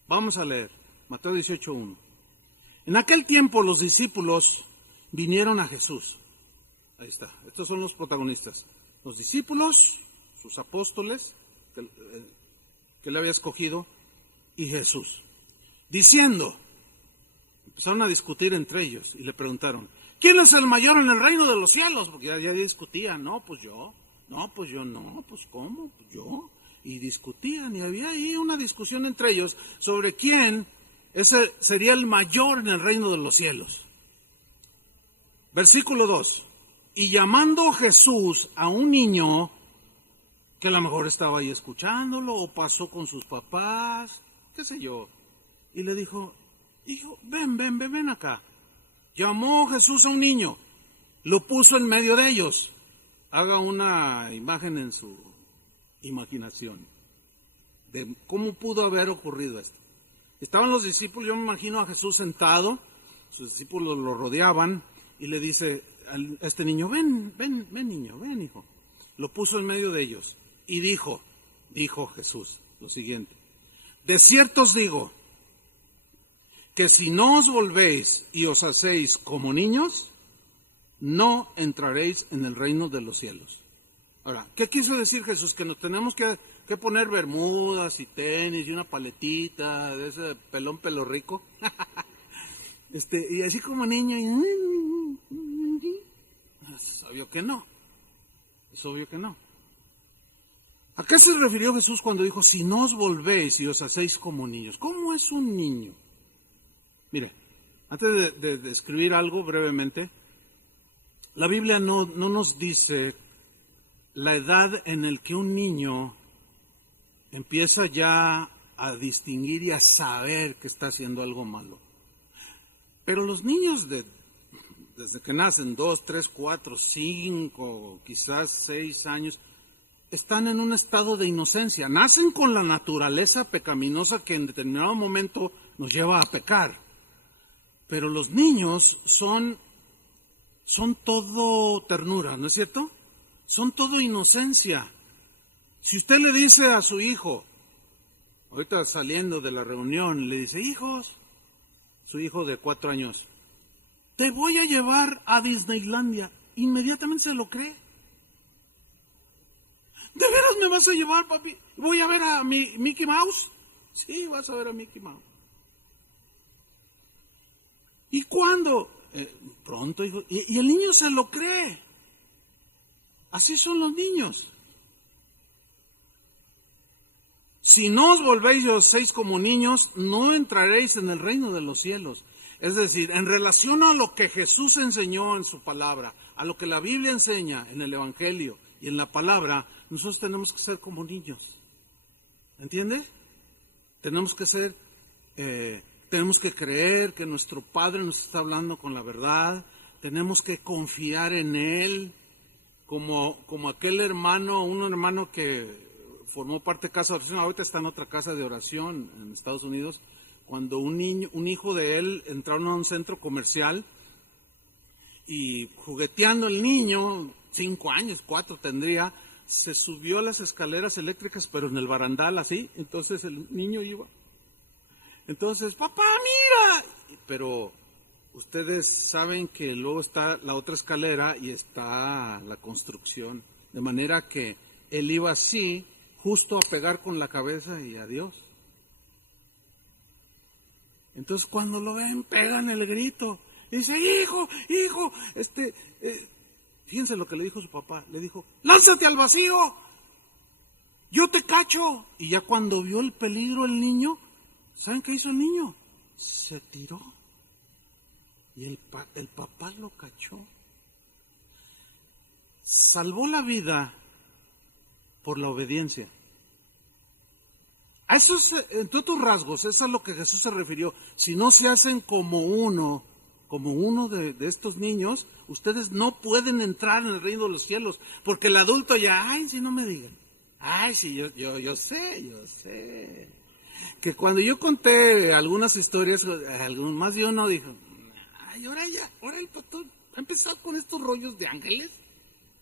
Vamos a leer, Mateo 18:1. En aquel tiempo los discípulos vinieron a Jesús. Ahí está, estos son los protagonistas. Los discípulos, sus apóstoles, que le había escogido, y Jesús. Diciendo, empezaron a discutir entre ellos y le preguntaron, ¿quién es el mayor en el reino de los cielos? Porque ya discutían, no, pues yo, no, pues yo no, pues ¿cómo? Pues yo. Y discutían y había ahí una discusión entre ellos sobre quién ese sería el mayor en el reino de los cielos. Versículo 2. Y llamando Jesús a un niño que a lo mejor estaba ahí escuchándolo o pasó con sus papás, qué sé yo, y le dijo, hijo, ven acá. Llamó Jesús a un niño, lo puso en medio de ellos. Haga una imagen en su imaginación de cómo pudo haber ocurrido esto. Estaban los discípulos, yo me imagino a Jesús sentado, sus discípulos lo rodeaban y le dice a este niño, ven niño, ven hijo. Lo puso en medio de ellos y dijo Jesús lo siguiente, de cierto os digo, que si no os volvéis y os hacéis como niños, no entraréis en el reino de los cielos. Ahora, ¿qué quiso decir Jesús? Que nos tenemos que poner bermudas y tenis y una paletita de ese pelón pelo rico. Y así como niño. Es obvio que no. Es obvio que no. ¿A qué se refirió Jesús cuando dijo, si no os volvéis y os hacéis como niños? ¿Cómo es un niño? Mire, antes de describir algo brevemente, la Biblia no nos dice la edad en la que un niño empieza ya a distinguir y a saber que está haciendo algo malo. Pero los niños desde que nacen, 2, 3, 4, 5, quizás 6 años, están en un estado de inocencia. Nacen con la naturaleza pecaminosa que en determinado momento nos lleva a pecar. Pero los niños son todo ternura, ¿no es cierto? Son todo inocencia. Si usted le dice a su hijo, ahorita saliendo de la reunión, le dice, hijos, su hijo de 4 años, te voy a llevar a Disneylandia, inmediatamente se lo cree. ¿De veras me vas a llevar, papi? ¿Voy a ver a Mickey Mouse? Sí, vas a ver a Mickey Mouse. ¿Y cuándo? Pronto, hijo. Y el niño se lo cree. Así son los niños. Si no os volvéis y os hacéis como niños, no entraréis en el reino de los cielos. Es decir, en relación a lo que Jesús enseñó en su palabra, a lo que la Biblia enseña en el Evangelio y en la palabra, nosotros tenemos que ser como niños. ¿Entiende? Tenemos que creer que nuestro Padre nos está hablando con la verdad. Tenemos que confiar en Él, como aquel hermano, un hermano que formó parte de casa de oración, ahorita está en otra casa de oración en Estados Unidos, cuando un hijo de él entraron a un centro comercial y jugueteando el niño, 5 años, 4 tendría, se subió a las escaleras eléctricas, pero en el barandal así, entonces el niño iba. Entonces, papá, mira, pero ustedes saben que luego está la otra escalera y está la construcción, de manera que él iba así, justo a pegar con la cabeza y adiós. Entonces cuando lo ven, pegan el grito. Y dice, hijo, fíjense lo que le dijo su papá. Le dijo, lánzate al vacío, yo te cacho. Y ya cuando vio el peligro el niño, ¿saben qué hizo el niño? Se tiró. Y el papá lo cachó. Salvó la vida por la obediencia. A eso, en otros rasgos, eso es a lo que Jesús se refirió. Si no se hacen como uno de estos niños, ustedes no pueden entrar en el reino de los cielos, porque el adulto ya, ay, si no me digan, ay, sí, yo sé. Que cuando yo conté algunas historias, más de uno dijo, ay, ahora el pastor va a empezar con estos rollos de ángeles.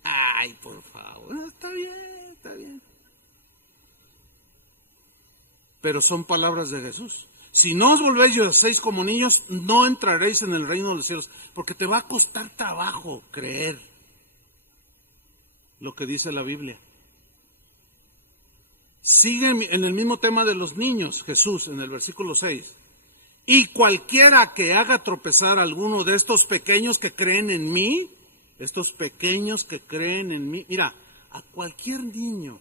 Ay, por favor, está bien, está bien. Pero son palabras de Jesús. Si no os volvéis y os hacéis como niños, no entraréis en el reino de los cielos, porque te va a costar trabajo creer lo que dice la Biblia. Sigue en el mismo tema de los niños, Jesús, en el versículo 6. Y cualquiera que haga tropezar a alguno de estos pequeños que creen en mí, estos pequeños que creen en mí, mira, a cualquier niño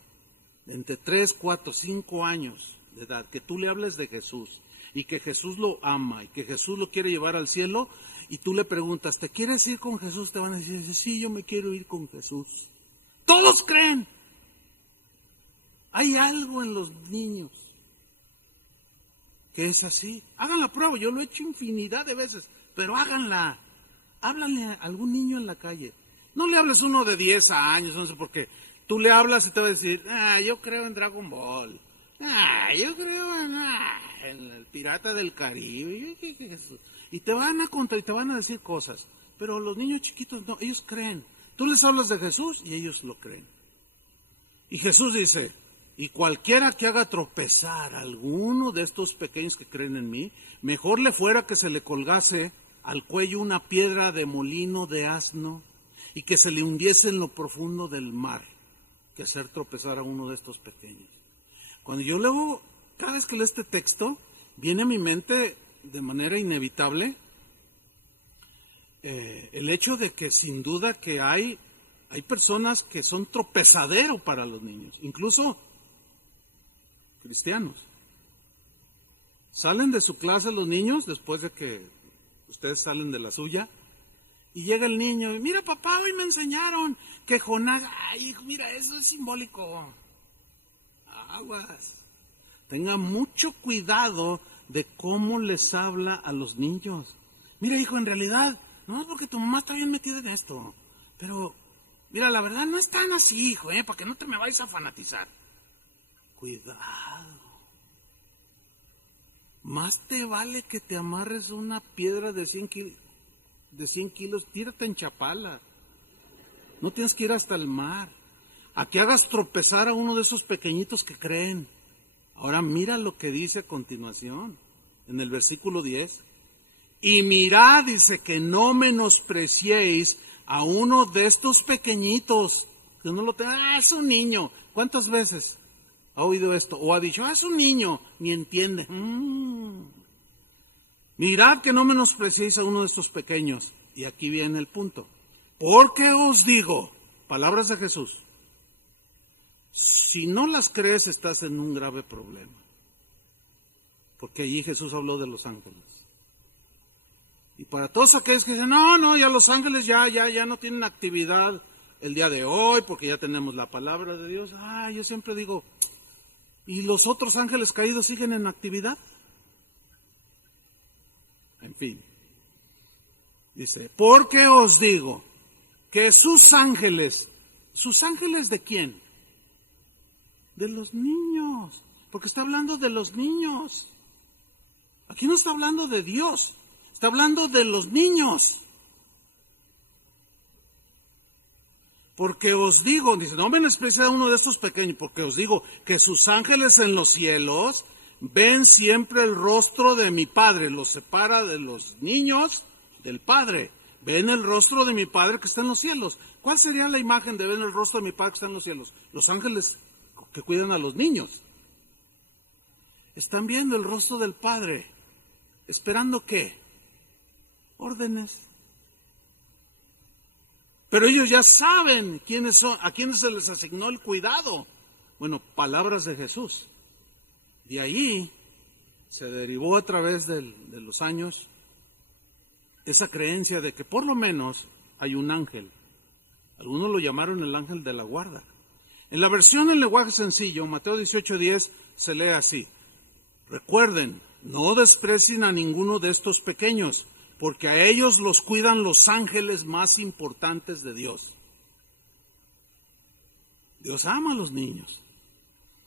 de entre 3, 4, 5 años de edad, que tú le hables de Jesús y que Jesús lo ama y que Jesús lo quiere llevar al cielo, y tú le preguntas, ¿te quieres ir con Jesús? Te van a decir, sí, yo me quiero ir con Jesús. Todos creen. Hay algo en los niños que es así. Hagan la prueba, yo lo he hecho infinidad de veces, pero háganla. Háblale a algún niño en la calle. No le hables a uno de 10 años, no sé por qué. Tú le hablas y te va a decir, yo creo en Dragon Ball. Yo creo en el Pirata del Caribe. Y te van a contar y te van a decir cosas. Pero los niños chiquitos no, ellos creen. Tú les hablas de Jesús y ellos lo creen. Y Jesús dice, y cualquiera que haga tropezar a alguno de estos pequeños que creen en mí, mejor le fuera que se le colgase al cuello una piedra de molino de asno y que se le hundiese en lo profundo del mar, que hacer tropezar a uno de estos pequeños. Cuando yo leo, cada vez que leo este texto, viene a mi mente de manera inevitable el hecho de que sin duda que hay personas que son tropezadero para los niños, incluso cristianos. Salen de su clase los niños después de que ustedes salen de la suya y llega el niño y mira papá, hoy me enseñaron que Jonás, ay hijo, mira, eso es simbólico. Aguas. Tenga mucho cuidado de cómo les habla a los niños. Mira hijo, en realidad, no es porque tu mamá está bien metida en esto, pero mira, la verdad no es tan así, hijo, para que no te me vayas a fanatizar. Cuidado. Más te vale que te amarres una piedra de 100 kilos, tírate en Chapala. No tienes que ir hasta el mar. A que hagas tropezar a uno de esos pequeñitos que creen. Ahora mira lo que dice a continuación, en el versículo 10. Y mirad, dice, que no menospreciéis a uno de estos pequeñitos, que no lo tengan, es un niño. ¿Cuántas veces ha oído esto? O ha dicho, es un niño, ni entiende. Mirad que no menospreciéis a uno de estos pequeños. Y aquí viene el punto. Porque os digo, palabras de Jesús, si no las crees estás en un grave problema. Porque allí Jesús habló de los ángeles. Y para todos aquellos que dicen, no, ya los ángeles ya no tienen actividad el día de hoy, porque ya tenemos la palabra de Dios. Yo siempre digo, ¿y los otros ángeles caídos siguen en actividad? En fin. Dice, porque os digo que ¿sus ángeles de quién? De los niños. Porque está hablando de los niños. Aquí no está hablando de Dios. Está hablando de los niños. Porque os digo, dice, no menosprecie a uno de estos pequeños, porque os digo que sus ángeles en los cielos ven siempre el rostro de mi Padre. Los separa de los niños del Padre. Ven el rostro de mi Padre que está en los cielos. ¿Cuál sería la imagen de ver el rostro de mi Padre que está en los cielos? Los ángeles que cuidan a los niños. Están viendo el rostro del Padre. ¿Esperando qué? Órdenes. Pero ellos ya saben quiénes son, a quiénes se les asignó el cuidado. Bueno, palabras de Jesús. De ahí se derivó a través de los años esa creencia de que por lo menos hay un ángel. Algunos lo llamaron el ángel de la guarda. En la versión en lenguaje sencillo, Mateo 18:10, se lee así. Recuerden, no desprecien a ninguno de estos pequeños, porque a ellos los cuidan los ángeles más importantes de Dios. Dios ama a los niños.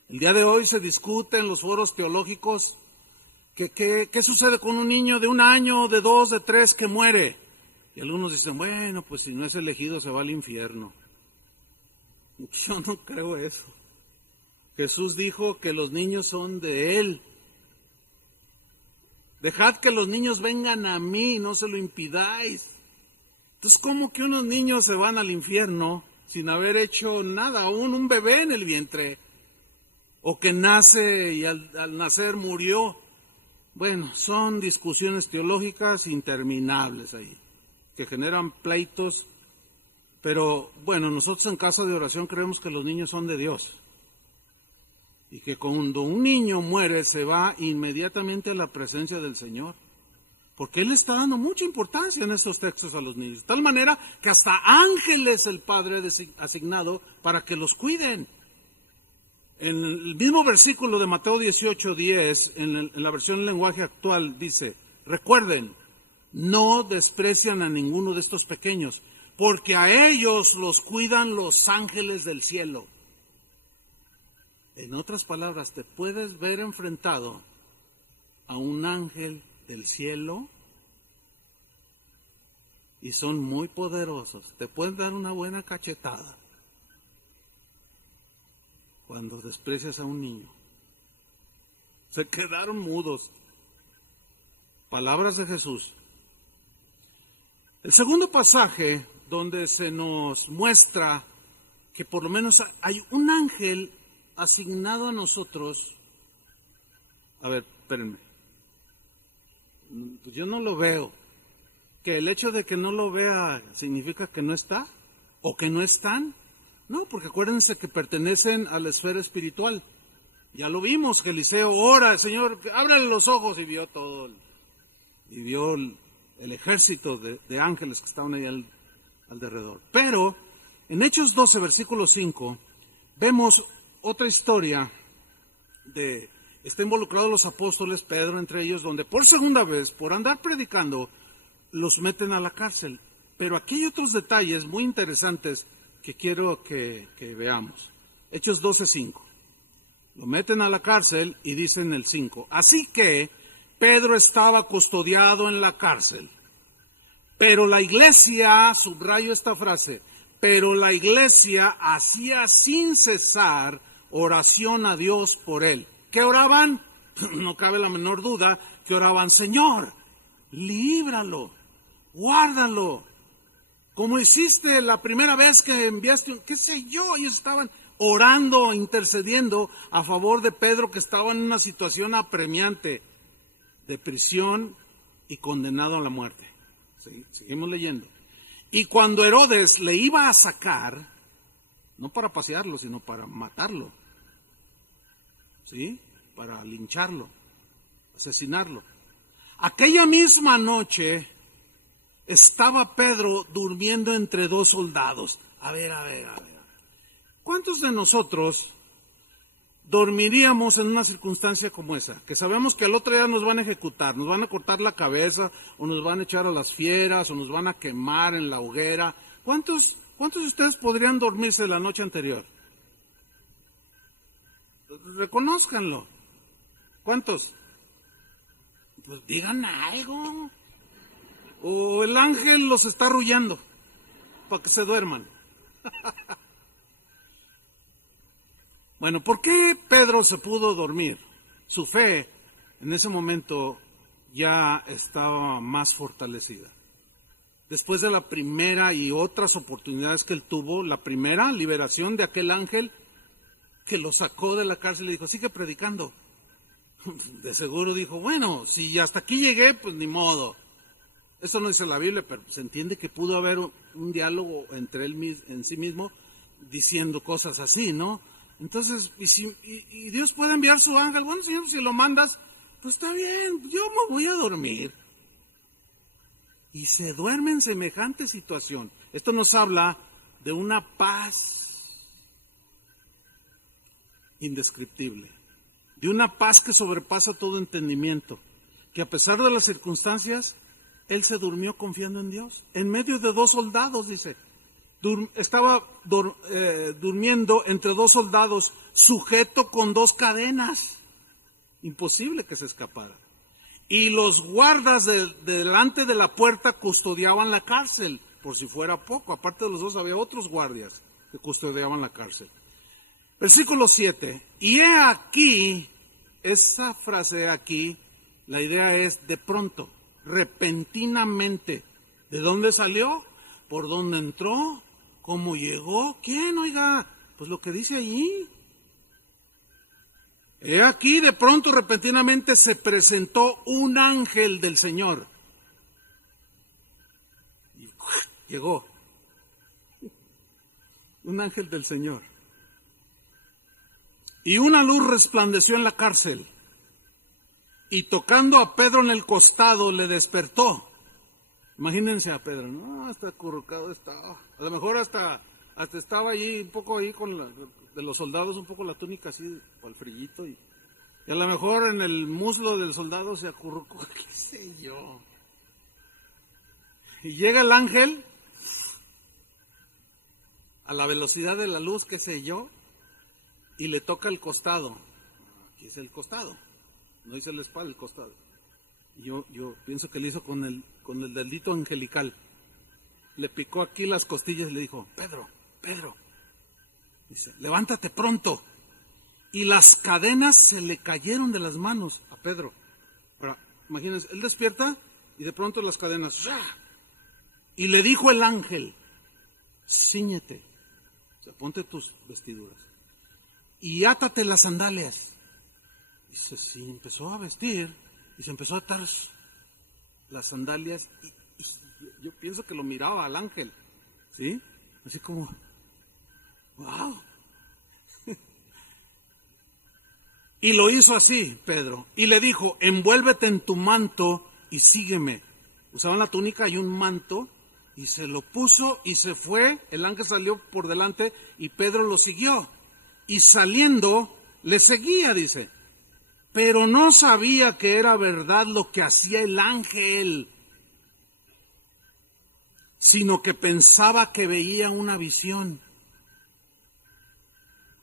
El día de hoy se discute en los foros teológicos qué sucede con un niño de 1 año, de 2, de 3 que muere. Y algunos dicen, bueno, pues si no es elegido se va al infierno. Yo no creo eso. Jesús dijo que los niños son de Él. Dejad que los niños vengan a mí, no se lo impidáis. Entonces, ¿cómo que unos niños se van al infierno sin haber hecho nada? Aún un bebé en el vientre. O que nace y al nacer murió. Bueno, son discusiones teológicas interminables ahí, que generan pleitos. Pero bueno, nosotros en casa de oración creemos que los niños son de Dios. Y que cuando un niño muere se va inmediatamente a la presencia del Señor. Porque Él está dando mucha importancia en estos textos a los niños. De tal manera que hasta ángeles el Padre ha asignado para que los cuiden. En el mismo versículo de Mateo 18:10, en la versión en lenguaje actual, dice: recuerden, no desprecian a ninguno de estos pequeños, porque a ellos los cuidan los ángeles del cielo. En otras palabras, te puedes ver enfrentado a un ángel del cielo y son muy poderosos. Te pueden dar una buena cachetada cuando desprecias a un niño. Se quedaron mudos. Palabras de Jesús. El segundo pasaje donde se nos muestra que por lo menos hay un ángel asignado a nosotros. A ver, espérenme. Pues yo no lo veo. ¿Que el hecho de que no lo vea significa que no está? ¿O que no están? No, porque acuérdense que pertenecen a la esfera espiritual. Ya lo vimos, que Eliseo ora, Señor, ábrale los ojos, y vio todo, y vio el ejército de ángeles que estaban ahí alrededor. Pero en Hechos 12, versículo 5, vemos otra historia está involucrados los apóstoles, Pedro entre ellos, donde por segunda vez, por andar predicando, los meten a la cárcel. Pero aquí hay otros detalles muy interesantes que quiero que veamos. Hechos 12:5. Lo meten a la cárcel y dicen el 5. Así que Pedro estaba custodiado en la cárcel. Pero la iglesia, subrayo esta frase, pero la iglesia hacía sin cesar oración a Dios por él. ¿Qué oraban? No cabe la menor duda que oraban: Señor, líbralo, guárdalo. Como hiciste la primera vez que enviaste, qué sé yo, ellos estaban orando, intercediendo a favor de Pedro, que estaba en una situación apremiante de prisión y condenado a la muerte. Seguimos leyendo. Y cuando Herodes le iba a sacar, no para pasearlo, sino para matarlo, ¿sí? Para lincharlo, asesinarlo. Aquella misma noche estaba Pedro durmiendo entre dos soldados. A ver. ¿Cuántos de nosotros dormiríamos en una circunstancia como esa? Que sabemos que al otro día nos van a ejecutar, nos van a cortar la cabeza, o nos van a echar a las fieras, o nos van a quemar en la hoguera. ¿Cuántos de ustedes podrían dormirse la noche anterior? Reconózcanlo. ¿Cuántos? Pues digan algo. O el ángel los está arrullando para que se duerman. Bueno, ¿por qué Pedro se pudo dormir? Su fe en ese momento ya estaba más fortalecida. Después de la primera y otras oportunidades que él tuvo, la primera liberación de aquel ángel que lo sacó de la cárcel y le dijo: sigue predicando. De seguro dijo: bueno, si hasta aquí llegué, pues ni modo. Eso no dice la Biblia, pero se entiende que pudo haber un diálogo entre él en sí mismo diciendo cosas así, ¿no? Entonces, y Dios puede enviar su ángel. Bueno, Señor, si lo mandas, pues está bien, yo me voy a dormir. Y se duerme en semejante situación. Esto nos habla de una paz indescriptible, de una paz que sobrepasa todo entendimiento, que a pesar de las circunstancias, él se durmió confiando en Dios. En medio de dos soldados, dice. Estaba durmiendo entre dos soldados, sujeto con dos cadenas. Imposible que se escapara. Y los guardas delante de la puerta custodiaban la cárcel, por si fuera poco. Aparte de los dos había otros guardias que custodiaban la cárcel. Versículo 7. Y he aquí, esa frase aquí, la idea es de pronto, repentinamente. ¿De dónde salió? ¿Por dónde entró? ¿Cómo llegó? ¿Quién? Oiga, pues lo que dice allí. He aquí, de pronto, repentinamente se presentó un ángel del Señor. Y llegó. Un ángel del Señor. Y una luz resplandeció en la cárcel. Y tocando a Pedro en el costado, le despertó. Imagínense a Pedro, no, hasta acurrucado estaba. A lo mejor hasta estaba allí, un poco ahí de los soldados, un poco la túnica así, por el frillito. Y a lo mejor en el muslo del soldado se acurrucó, qué sé yo. Y llega el ángel, a la velocidad de la luz, qué sé yo, y le toca el costado. Aquí es el costado, no dice la espalda, el costado. Yo pienso que le hizo con el dedito angelical. Le picó aquí las costillas y le dijo, Pedro, dice, levántate pronto. Y las cadenas se le cayeron de las manos a Pedro. Ahora, imagínense, él despierta y de pronto las cadenas, ¡ya! Y le dijo el ángel, cíñete, o sea, ponte tus vestiduras y átate las sandalias. Dice, sí, empezó a vestir y se empezó a atar las sandalias y yo pienso que lo miraba al ángel, ¿sí? Así como, wow. Y lo hizo así, Pedro, y le dijo, envuélvete en tu manto y sígueme. Usaban la túnica y un manto, y se lo puso y se fue. El ángel salió por delante y Pedro lo siguió. Y saliendo, le seguía, dice. Pero no sabía que era verdad lo que hacía el ángel, sino que pensaba que veía una visión.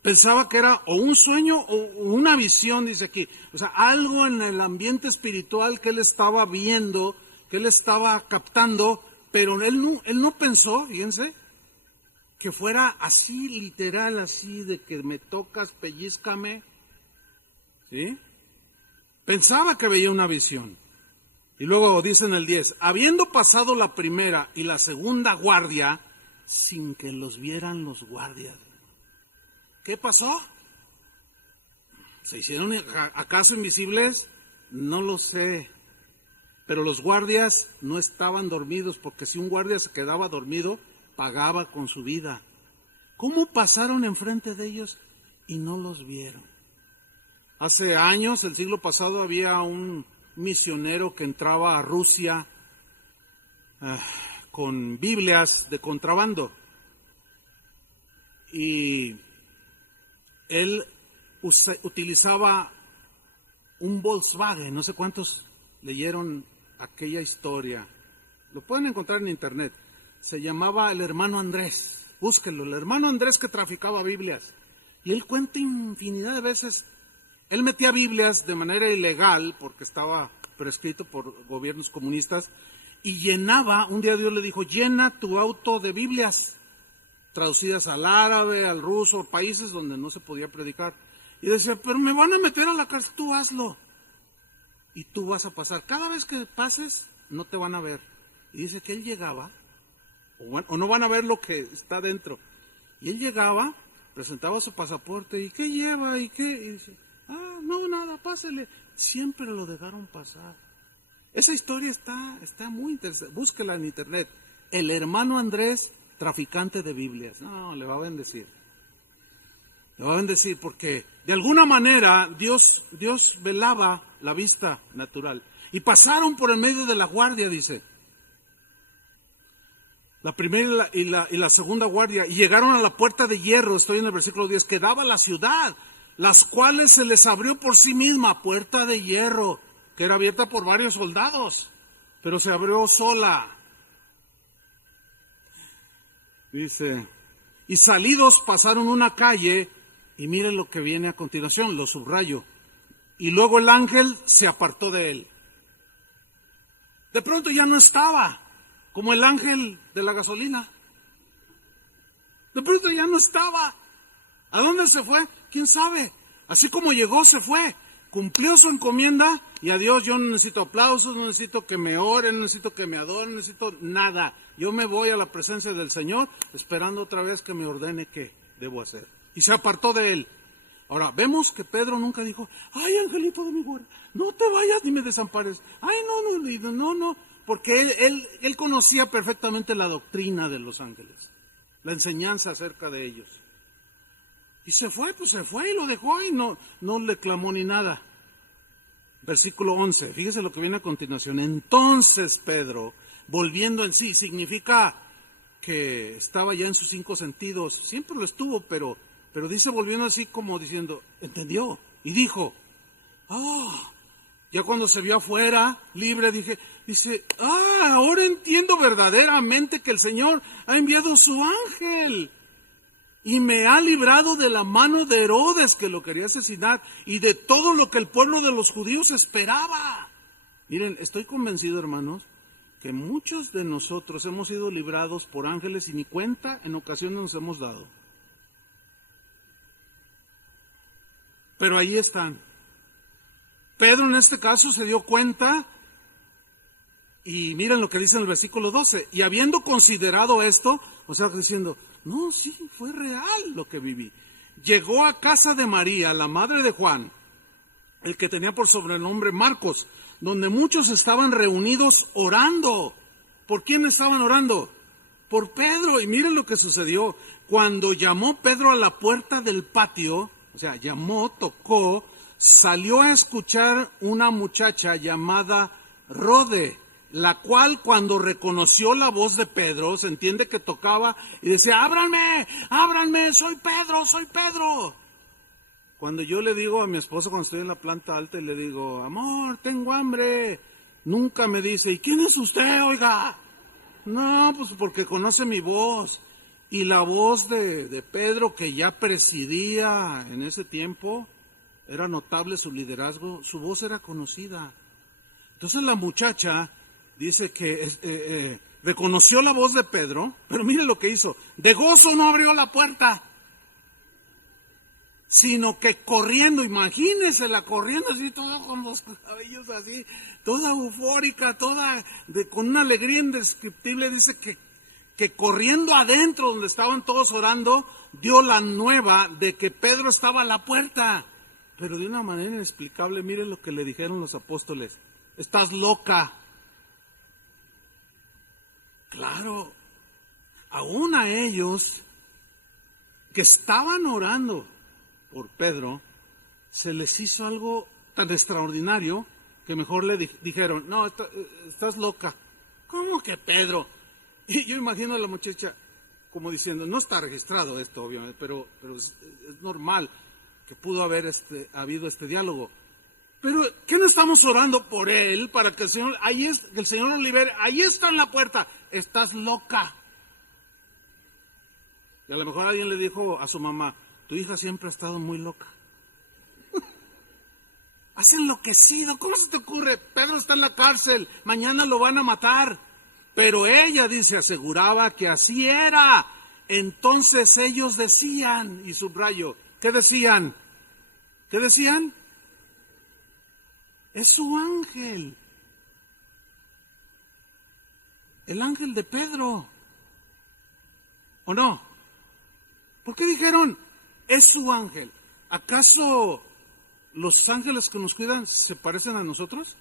Pensaba que era o un sueño o una visión, dice aquí. O sea, algo en el ambiente espiritual que él estaba viendo, que él estaba captando, pero él no pensó, fíjense, que fuera así, literal, así, de que me tocas, pellízcame. ¿Sí? Pensaba que veía una visión. Y luego dice en el 10, habiendo pasado la primera y la segunda guardia, sin que los vieran los guardias. ¿Qué pasó? ¿Se hicieron acaso invisibles? No lo sé. Pero los guardias no estaban dormidos, porque si un guardia se quedaba dormido, pagaba con su vida. ¿Cómo pasaron enfrente de ellos y no los vieron? Hace años, el siglo pasado, había un misionero que entraba a Rusia con Biblias de contrabando. Y él utilizaba un Volkswagen, no sé cuántos leyeron aquella historia. Lo pueden encontrar en internet. Se llamaba el hermano Andrés. Búsquenlo, el hermano Andrés que traficaba Biblias. Y él cuenta infinidad de veces. Él metía Biblias de manera ilegal porque estaba prescrito por gobiernos comunistas y llenaba, un día Dios le dijo, llena tu auto de Biblias traducidas al árabe, al ruso, países donde no se podía predicar. Y decía, pero me van a meter a la cárcel, tú hazlo. Y tú vas a pasar. Cada vez que pases, no te van a ver. Y dice que él llegaba, o no van a ver lo que está dentro. Y él llegaba, presentaba su pasaporte, ¿y qué lleva? ¿Y qué? Y dice, no, nada, pásele. Siempre lo dejaron pasar. Esa historia está muy interesante. Búsquela en internet. El hermano Andrés, traficante de Biblias. No, le va a bendecir. Le va a bendecir porque de alguna manera Dios velaba la vista natural. Y pasaron por el medio de la guardia, dice. La primera y la segunda guardia. Y llegaron a la puerta de hierro, estoy en el versículo 10, que daba a la ciudad, las cuales se les abrió por sí misma, puerta de hierro, que era abierta por varios soldados, pero se abrió sola. Dice, y salidos pasaron una calle, y miren lo que viene a continuación, lo subrayo. Y luego el ángel se apartó de él. De pronto ya no estaba, como el ángel de la gasolina. De pronto ya no estaba. ¿A dónde se fue? ¿Quién sabe? Así como llegó, se fue. Cumplió su encomienda y adiós. Yo no necesito aplausos, no necesito que me oren, no necesito que me adoren, no necesito nada. Yo me voy a la presencia del Señor esperando otra vez que me ordene qué debo hacer. Y se apartó de él. Ahora, vemos que Pedro nunca dijo, ay, angelito de mi guarda, no te vayas ni me desampares. Ay, no, porque él conocía perfectamente la doctrina de los ángeles, la enseñanza acerca de ellos. Y se fue y lo dejó y no le clamó ni nada. Versículo 11, fíjese lo que viene a continuación. Entonces Pedro, volviendo en sí, significa que estaba ya en sus 5 sentidos. Siempre lo estuvo, pero dice volviendo así como diciendo, entendió. Y dijo, ya cuando se vio afuera, libre, dice, ahora entiendo verdaderamente que el Señor ha enviado su ángel y me ha librado de la mano de Herodes, que lo quería asesinar, y de todo lo que el pueblo de los judíos esperaba. Miren, estoy convencido, hermanos, que muchos de nosotros hemos sido librados por ángeles y ni cuenta en ocasiones nos hemos dado. Pero ahí están. Pedro en este caso se dio cuenta y miren lo que dice en el versículo 12. Y habiendo considerado esto, o sea, diciendo, no, sí, fue real lo que viví. Llegó a casa de María, la madre de Juan, el que tenía por sobrenombre Marcos, donde muchos estaban reunidos orando. ¿Por quién estaban orando? Por Pedro. Y miren lo que sucedió. Cuando llamó Pedro a la puerta del patio, o sea, llamó, tocó, salió a escuchar una muchacha llamada Rode, la cual cuando reconoció la voz de Pedro, se entiende que tocaba y decía, ábranme, soy Pedro. Cuando yo le digo a mi esposa cuando estoy en la planta alta y le digo, amor, tengo hambre, nunca me dice, ¿y quién es usted, oiga? No, pues porque conoce mi voz. Y la voz de Pedro, que ya presidía en ese tiempo, era notable su liderazgo, su voz era conocida. Entonces la muchacha dice que reconoció la voz de Pedro, pero mire lo que hizo. De gozo no abrió la puerta, sino que corriendo, imagínensela corriendo así, toda con los cabellos así, toda eufórica, con una alegría indescriptible, dice que corriendo adentro donde estaban todos orando, dio la nueva de que Pedro estaba a la puerta. Pero de una manera inexplicable, miren lo que le dijeron los apóstoles. Estás loca. Claro, aún a ellos que estaban orando por Pedro, se les hizo algo tan extraordinario que mejor le dijeron, no, estás loca. ¿Cómo que Pedro? Y yo imagino a la muchacha como diciendo, no está registrado esto obviamente, pero es normal que pudo haber habido este diálogo. Pero, ¿qué no estamos orando por él para que el Señor, que el Señor lo libere? Ahí está en la puerta, estás loca. Y a lo mejor alguien le dijo a su mamá, tu hija siempre ha estado muy loca. Has enloquecido, ¿cómo se te ocurre? Pedro está en la cárcel, mañana lo van a matar. Pero ella, dice, aseguraba que así era. Entonces ellos decían, y subrayo, ¿qué decían? ¿Qué decían? Es su ángel. El ángel de Pedro. ¿O no? ¿Por qué dijeron, es su ángel? ¿Acaso los ángeles que nos cuidan se parecen a nosotros?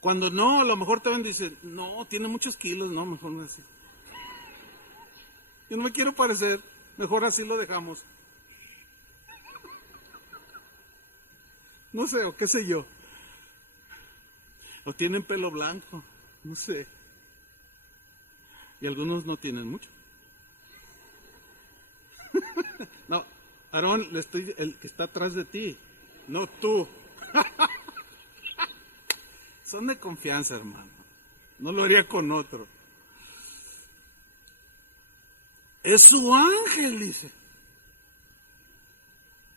Cuando no, a lo mejor también dicen, no, tiene muchos kilos, no, mejor no así. Yo no me quiero parecer, mejor así lo dejamos. No sé, o qué sé yo. O tienen pelo blanco, no sé. Y algunos no tienen mucho. No, Aarón, el que está atrás de ti, no tú. Son de confianza, hermano. No lo haría con otro. Es su ángel, dice.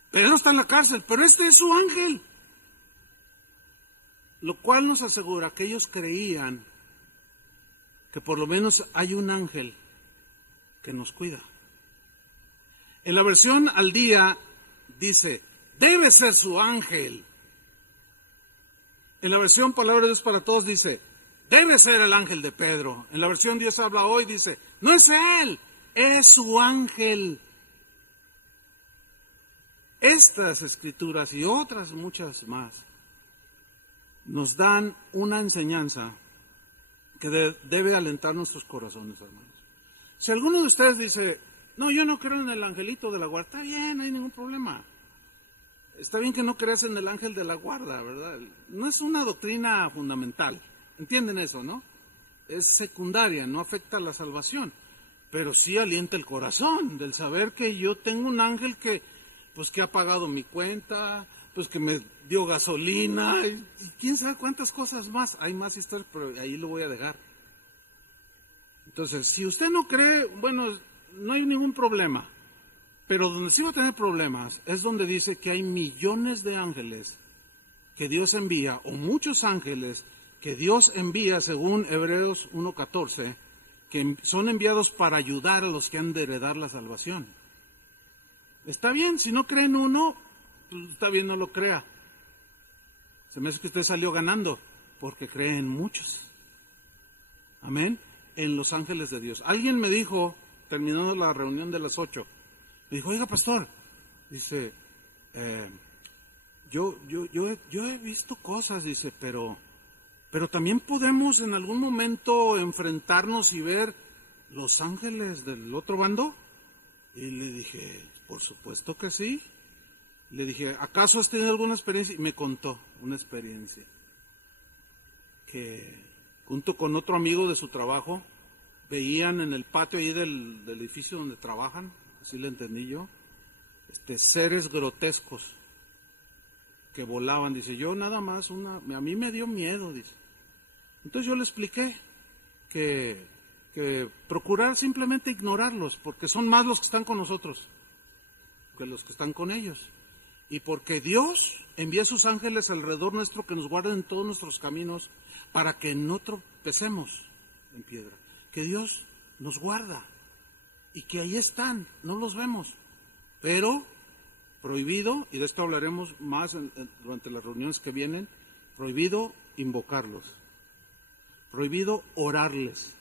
Pedro está en la cárcel, pero este es su ángel. Lo cual nos asegura que ellos creían que por lo menos hay un ángel que nos cuida. En la versión al día dice, debe ser su ángel. En la versión Palabra de Dios para Todos dice, debe ser el ángel de Pedro. En la versión Dios habla hoy dice, no es él, es su ángel. Estas escrituras y otras muchas más nos dan una enseñanza que debe alentar nuestros corazones, hermanos. Si alguno de ustedes dice, no, yo no creo en el angelito de la guarda, está bien, no hay ningún problema. Está bien que no creas en el ángel de la guarda, ¿verdad? No es una doctrina fundamental, ¿entienden eso, no? Es secundaria, no afecta a la salvación, pero sí alienta el corazón del saber que yo tengo un ángel que ha pagado mi cuenta, pues que me dio gasolina, y quién sabe cuántas cosas más. Hay más historias, pero ahí lo voy a dejar. Entonces, si usted no cree, bueno, no hay ningún problema. Pero donde sí va a tener problemas es donde dice que hay millones de ángeles que Dios envía, o muchos ángeles que Dios envía, según Hebreos 1:14, que son enviados para ayudar a los que han de heredar la salvación. Está bien, si no cree en uno, pues está bien, no lo crea. Se me hace que usted salió ganando, porque cree en muchos. Amén. En los ángeles de Dios. Alguien me dijo, terminando la reunión de las 8, me dijo, oiga, pastor, dice, yo he visto cosas, dice, pero también podemos en algún momento enfrentarnos y ver los ángeles del otro bando. Y le dije, por supuesto que sí. Le dije, ¿acaso has tenido alguna experiencia? Y me contó una experiencia que junto con otro amigo de su trabajo veían en el patio ahí del edificio donde trabajan, así le entendí yo, seres grotescos que volaban. Dice, yo nada más, a mí me dio miedo, dice. Entonces yo le expliqué que procurar simplemente ignorarlos, porque son más los que están con nosotros que los que están con ellos. Y porque Dios envía sus ángeles alrededor nuestro que nos guarden en todos nuestros caminos para que no tropecemos en piedra. Que Dios nos guarda y que ahí están, no los vemos. Pero prohibido, y de esto hablaremos más durante las reuniones que vienen, prohibido invocarlos, prohibido orarles,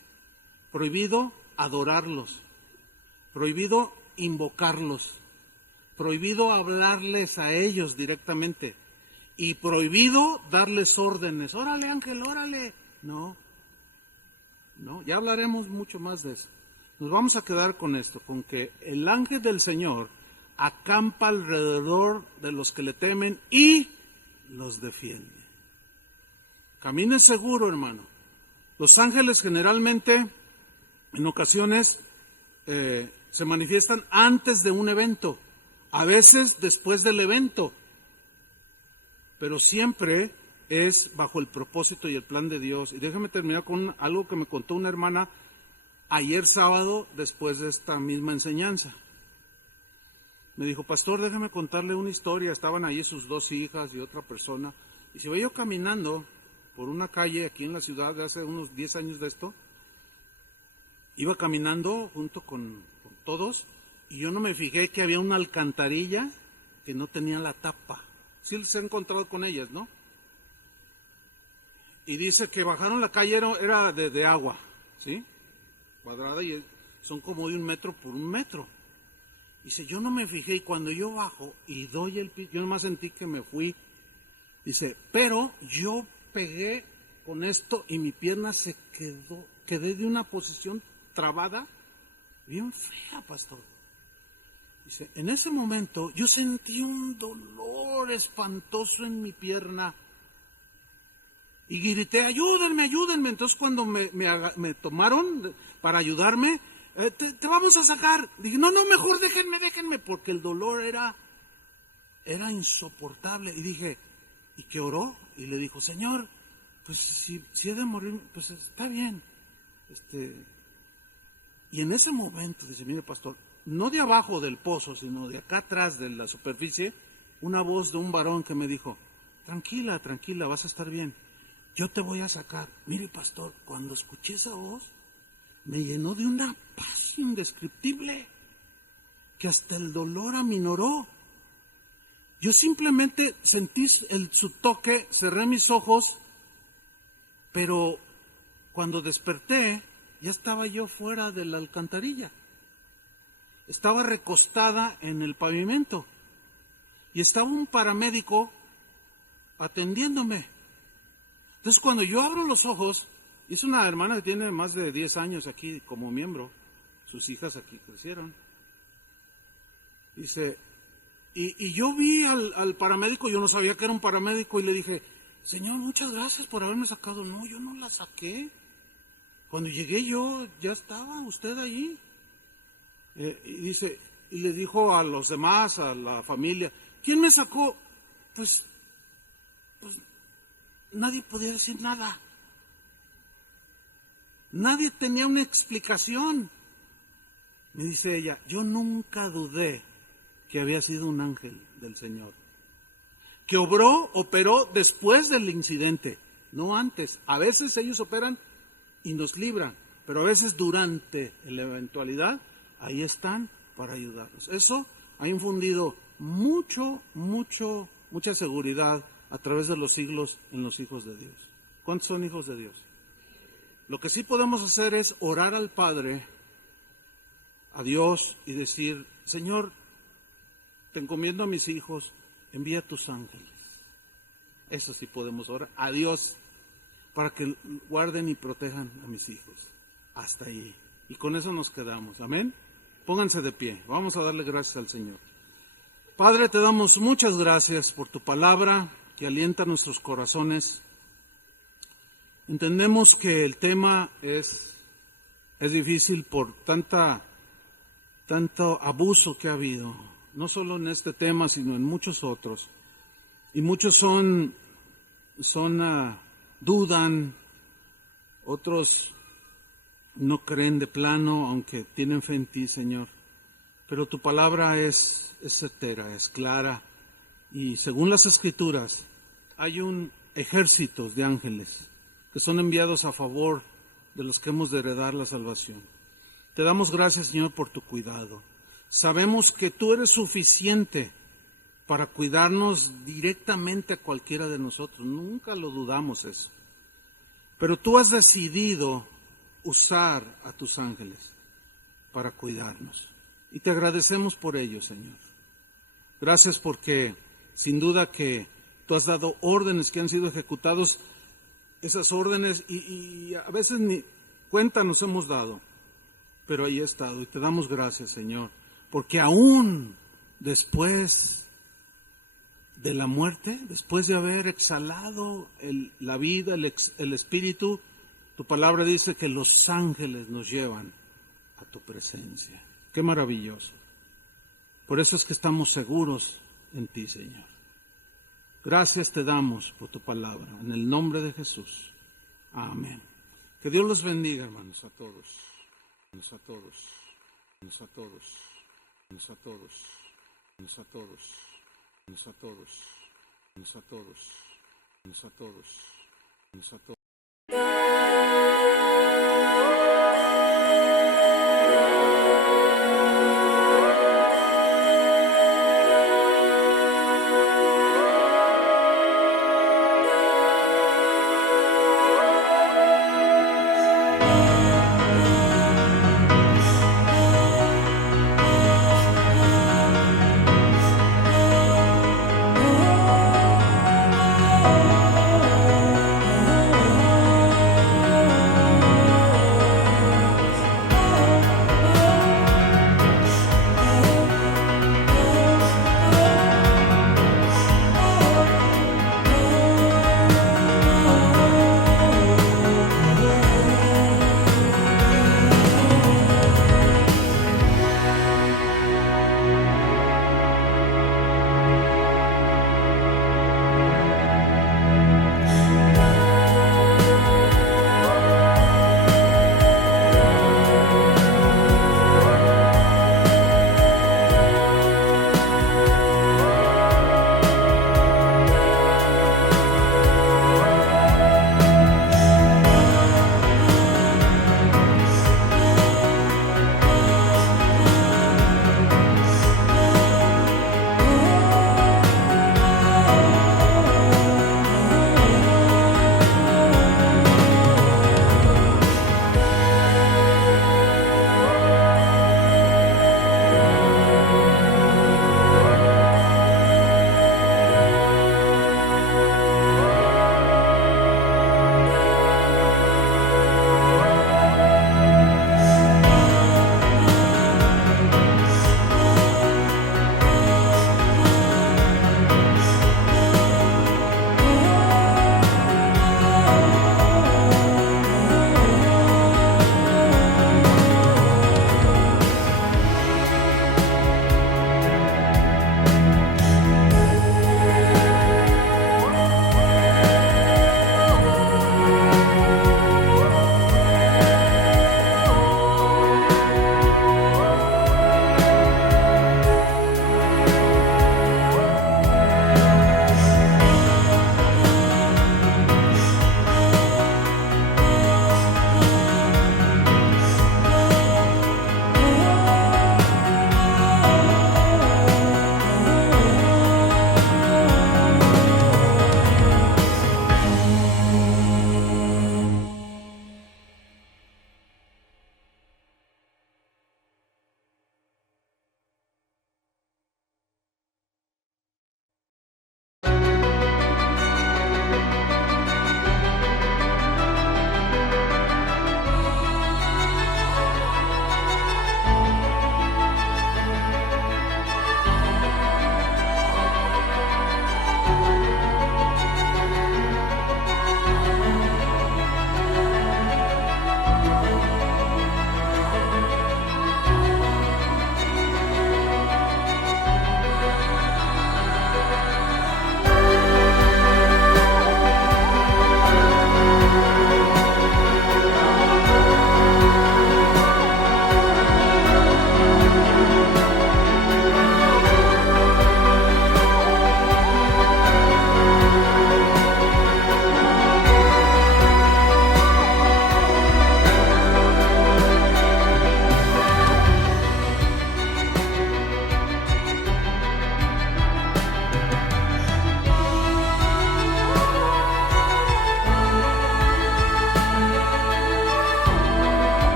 prohibido adorarlos, prohibido invocarlos, prohibido hablarles a ellos directamente y prohibido darles órdenes. Órale, ángel, órale. No, ya hablaremos mucho más de eso. Nos vamos a quedar con esto, con que el ángel del Señor acampa alrededor de los que le temen y los defiende. Camine seguro, hermano. Los ángeles generalmente, en ocasiones, se manifiestan antes de un evento. A veces después del evento, pero siempre es bajo el propósito y el plan de Dios. Y déjame terminar con algo que me contó una hermana ayer sábado después de esta misma enseñanza. Me dijo, pastor, déjame contarle una historia. Estaban ahí sus dos hijas y otra persona. Y se veía yo caminando por una calle aquí en la ciudad de hace unos 10 años de esto. Iba caminando junto con todos. Y yo no me fijé que había una alcantarilla que no tenía la tapa. Sí se ha encontrado con ellas, ¿no? Y dice que bajaron la calle, era de agua, ¿sí? Cuadrada, y son como de 1 metro por 1 metro. Dice, yo no me fijé, y cuando yo bajo y doy el piso, yo nomás sentí que me fui. Dice, pero yo pegué con esto y mi pierna se quedé de una posición trabada, bien fea, pastor. Dice, en ese momento yo sentí un dolor espantoso en mi pierna y grité, ayúdenme, ayúdenme. Entonces cuando me tomaron para ayudarme, te vamos a sacar. Dije, no, mejor déjenme, porque el dolor era insoportable. Y dije, ¿y qué oró? Y le dijo, Señor, pues si he de morir, pues está bien. Y en ese momento, dice, mire pastor, no de abajo del pozo, sino de acá atrás de la superficie, una voz de un varón que me dijo, tranquila, vas a estar bien, yo te voy a sacar. Mire pastor, cuando escuché esa voz, me llenó de una paz indescriptible que hasta el dolor aminoró. Yo simplemente sentí su toque, cerré mis ojos, pero cuando desperté ya estaba yo fuera de la alcantarilla. Estaba recostada en el pavimento y estaba un paramédico atendiéndome. Entonces cuando yo abro los ojos, es una hermana que tiene más de 10 años aquí como miembro, sus hijas aquí crecieron. Dice, y yo vi al paramédico, yo no sabía que era un paramédico, y le dije, Señor, muchas gracias por haberme sacado. No, yo no la saqué. Cuando llegué yo, ya estaba usted allí. Y dice, y le dijo a los demás, a la familia, ¿quién me sacó? Pues nadie podía decir nada. Nadie tenía una explicación. Me dice ella, yo nunca dudé que había sido un ángel del Señor, que operó después del incidente, no antes. A veces ellos operan y nos libran, pero a veces durante la eventualidad, ahí están para ayudarnos. Eso ha infundido mucha seguridad a través de los siglos en los hijos de Dios. ¿Cuántos son hijos de Dios? Lo que sí podemos hacer es orar al Padre, a Dios, y decir, Señor, te encomiendo a mis hijos, envía tus ángeles. Eso sí podemos orar a Dios para que guarden y protejan a mis hijos. Hasta ahí. Y con eso nos quedamos. Amén. Pónganse de pie. Vamos a darle gracias al Señor. Padre, te damos muchas gracias por tu palabra que alienta nuestros corazones. Entendemos que el tema es difícil por tanto abuso que ha habido, no solo en este tema, sino en muchos otros. Y muchos dudan, otros no creen de plano, aunque tienen fe en ti, Señor. Pero tu palabra es certera, es clara, y según las Escrituras, hay un ejército de ángeles que son enviados a favor de los que hemos de heredar la salvación. Te damos gracias, Señor, por tu cuidado. Sabemos que tú eres suficiente para cuidarnos directamente a cualquiera de nosotros. Nunca lo dudamos eso. Pero tú has decidido usar a tus ángeles para cuidarnos. Y te agradecemos por ello, Señor. Gracias porque sin duda que tú has dado órdenes que han sido ejecutados, esas órdenes, y a veces ni cuenta nos hemos dado, pero ahí he estado, y te damos gracias, Señor, porque aún después de la muerte, después de haber exhalado la vida, el espíritu, tu palabra dice que los ángeles nos llevan a tu presencia. Qué maravilloso. Por eso es que estamos seguros en ti, Señor. Gracias te damos por tu palabra, en el nombre de Jesús. Amén. Que Dios los bendiga, hermanos, a todos. A todos. A todos. A todos. A todos. A todos. A todos. A todos. A todos.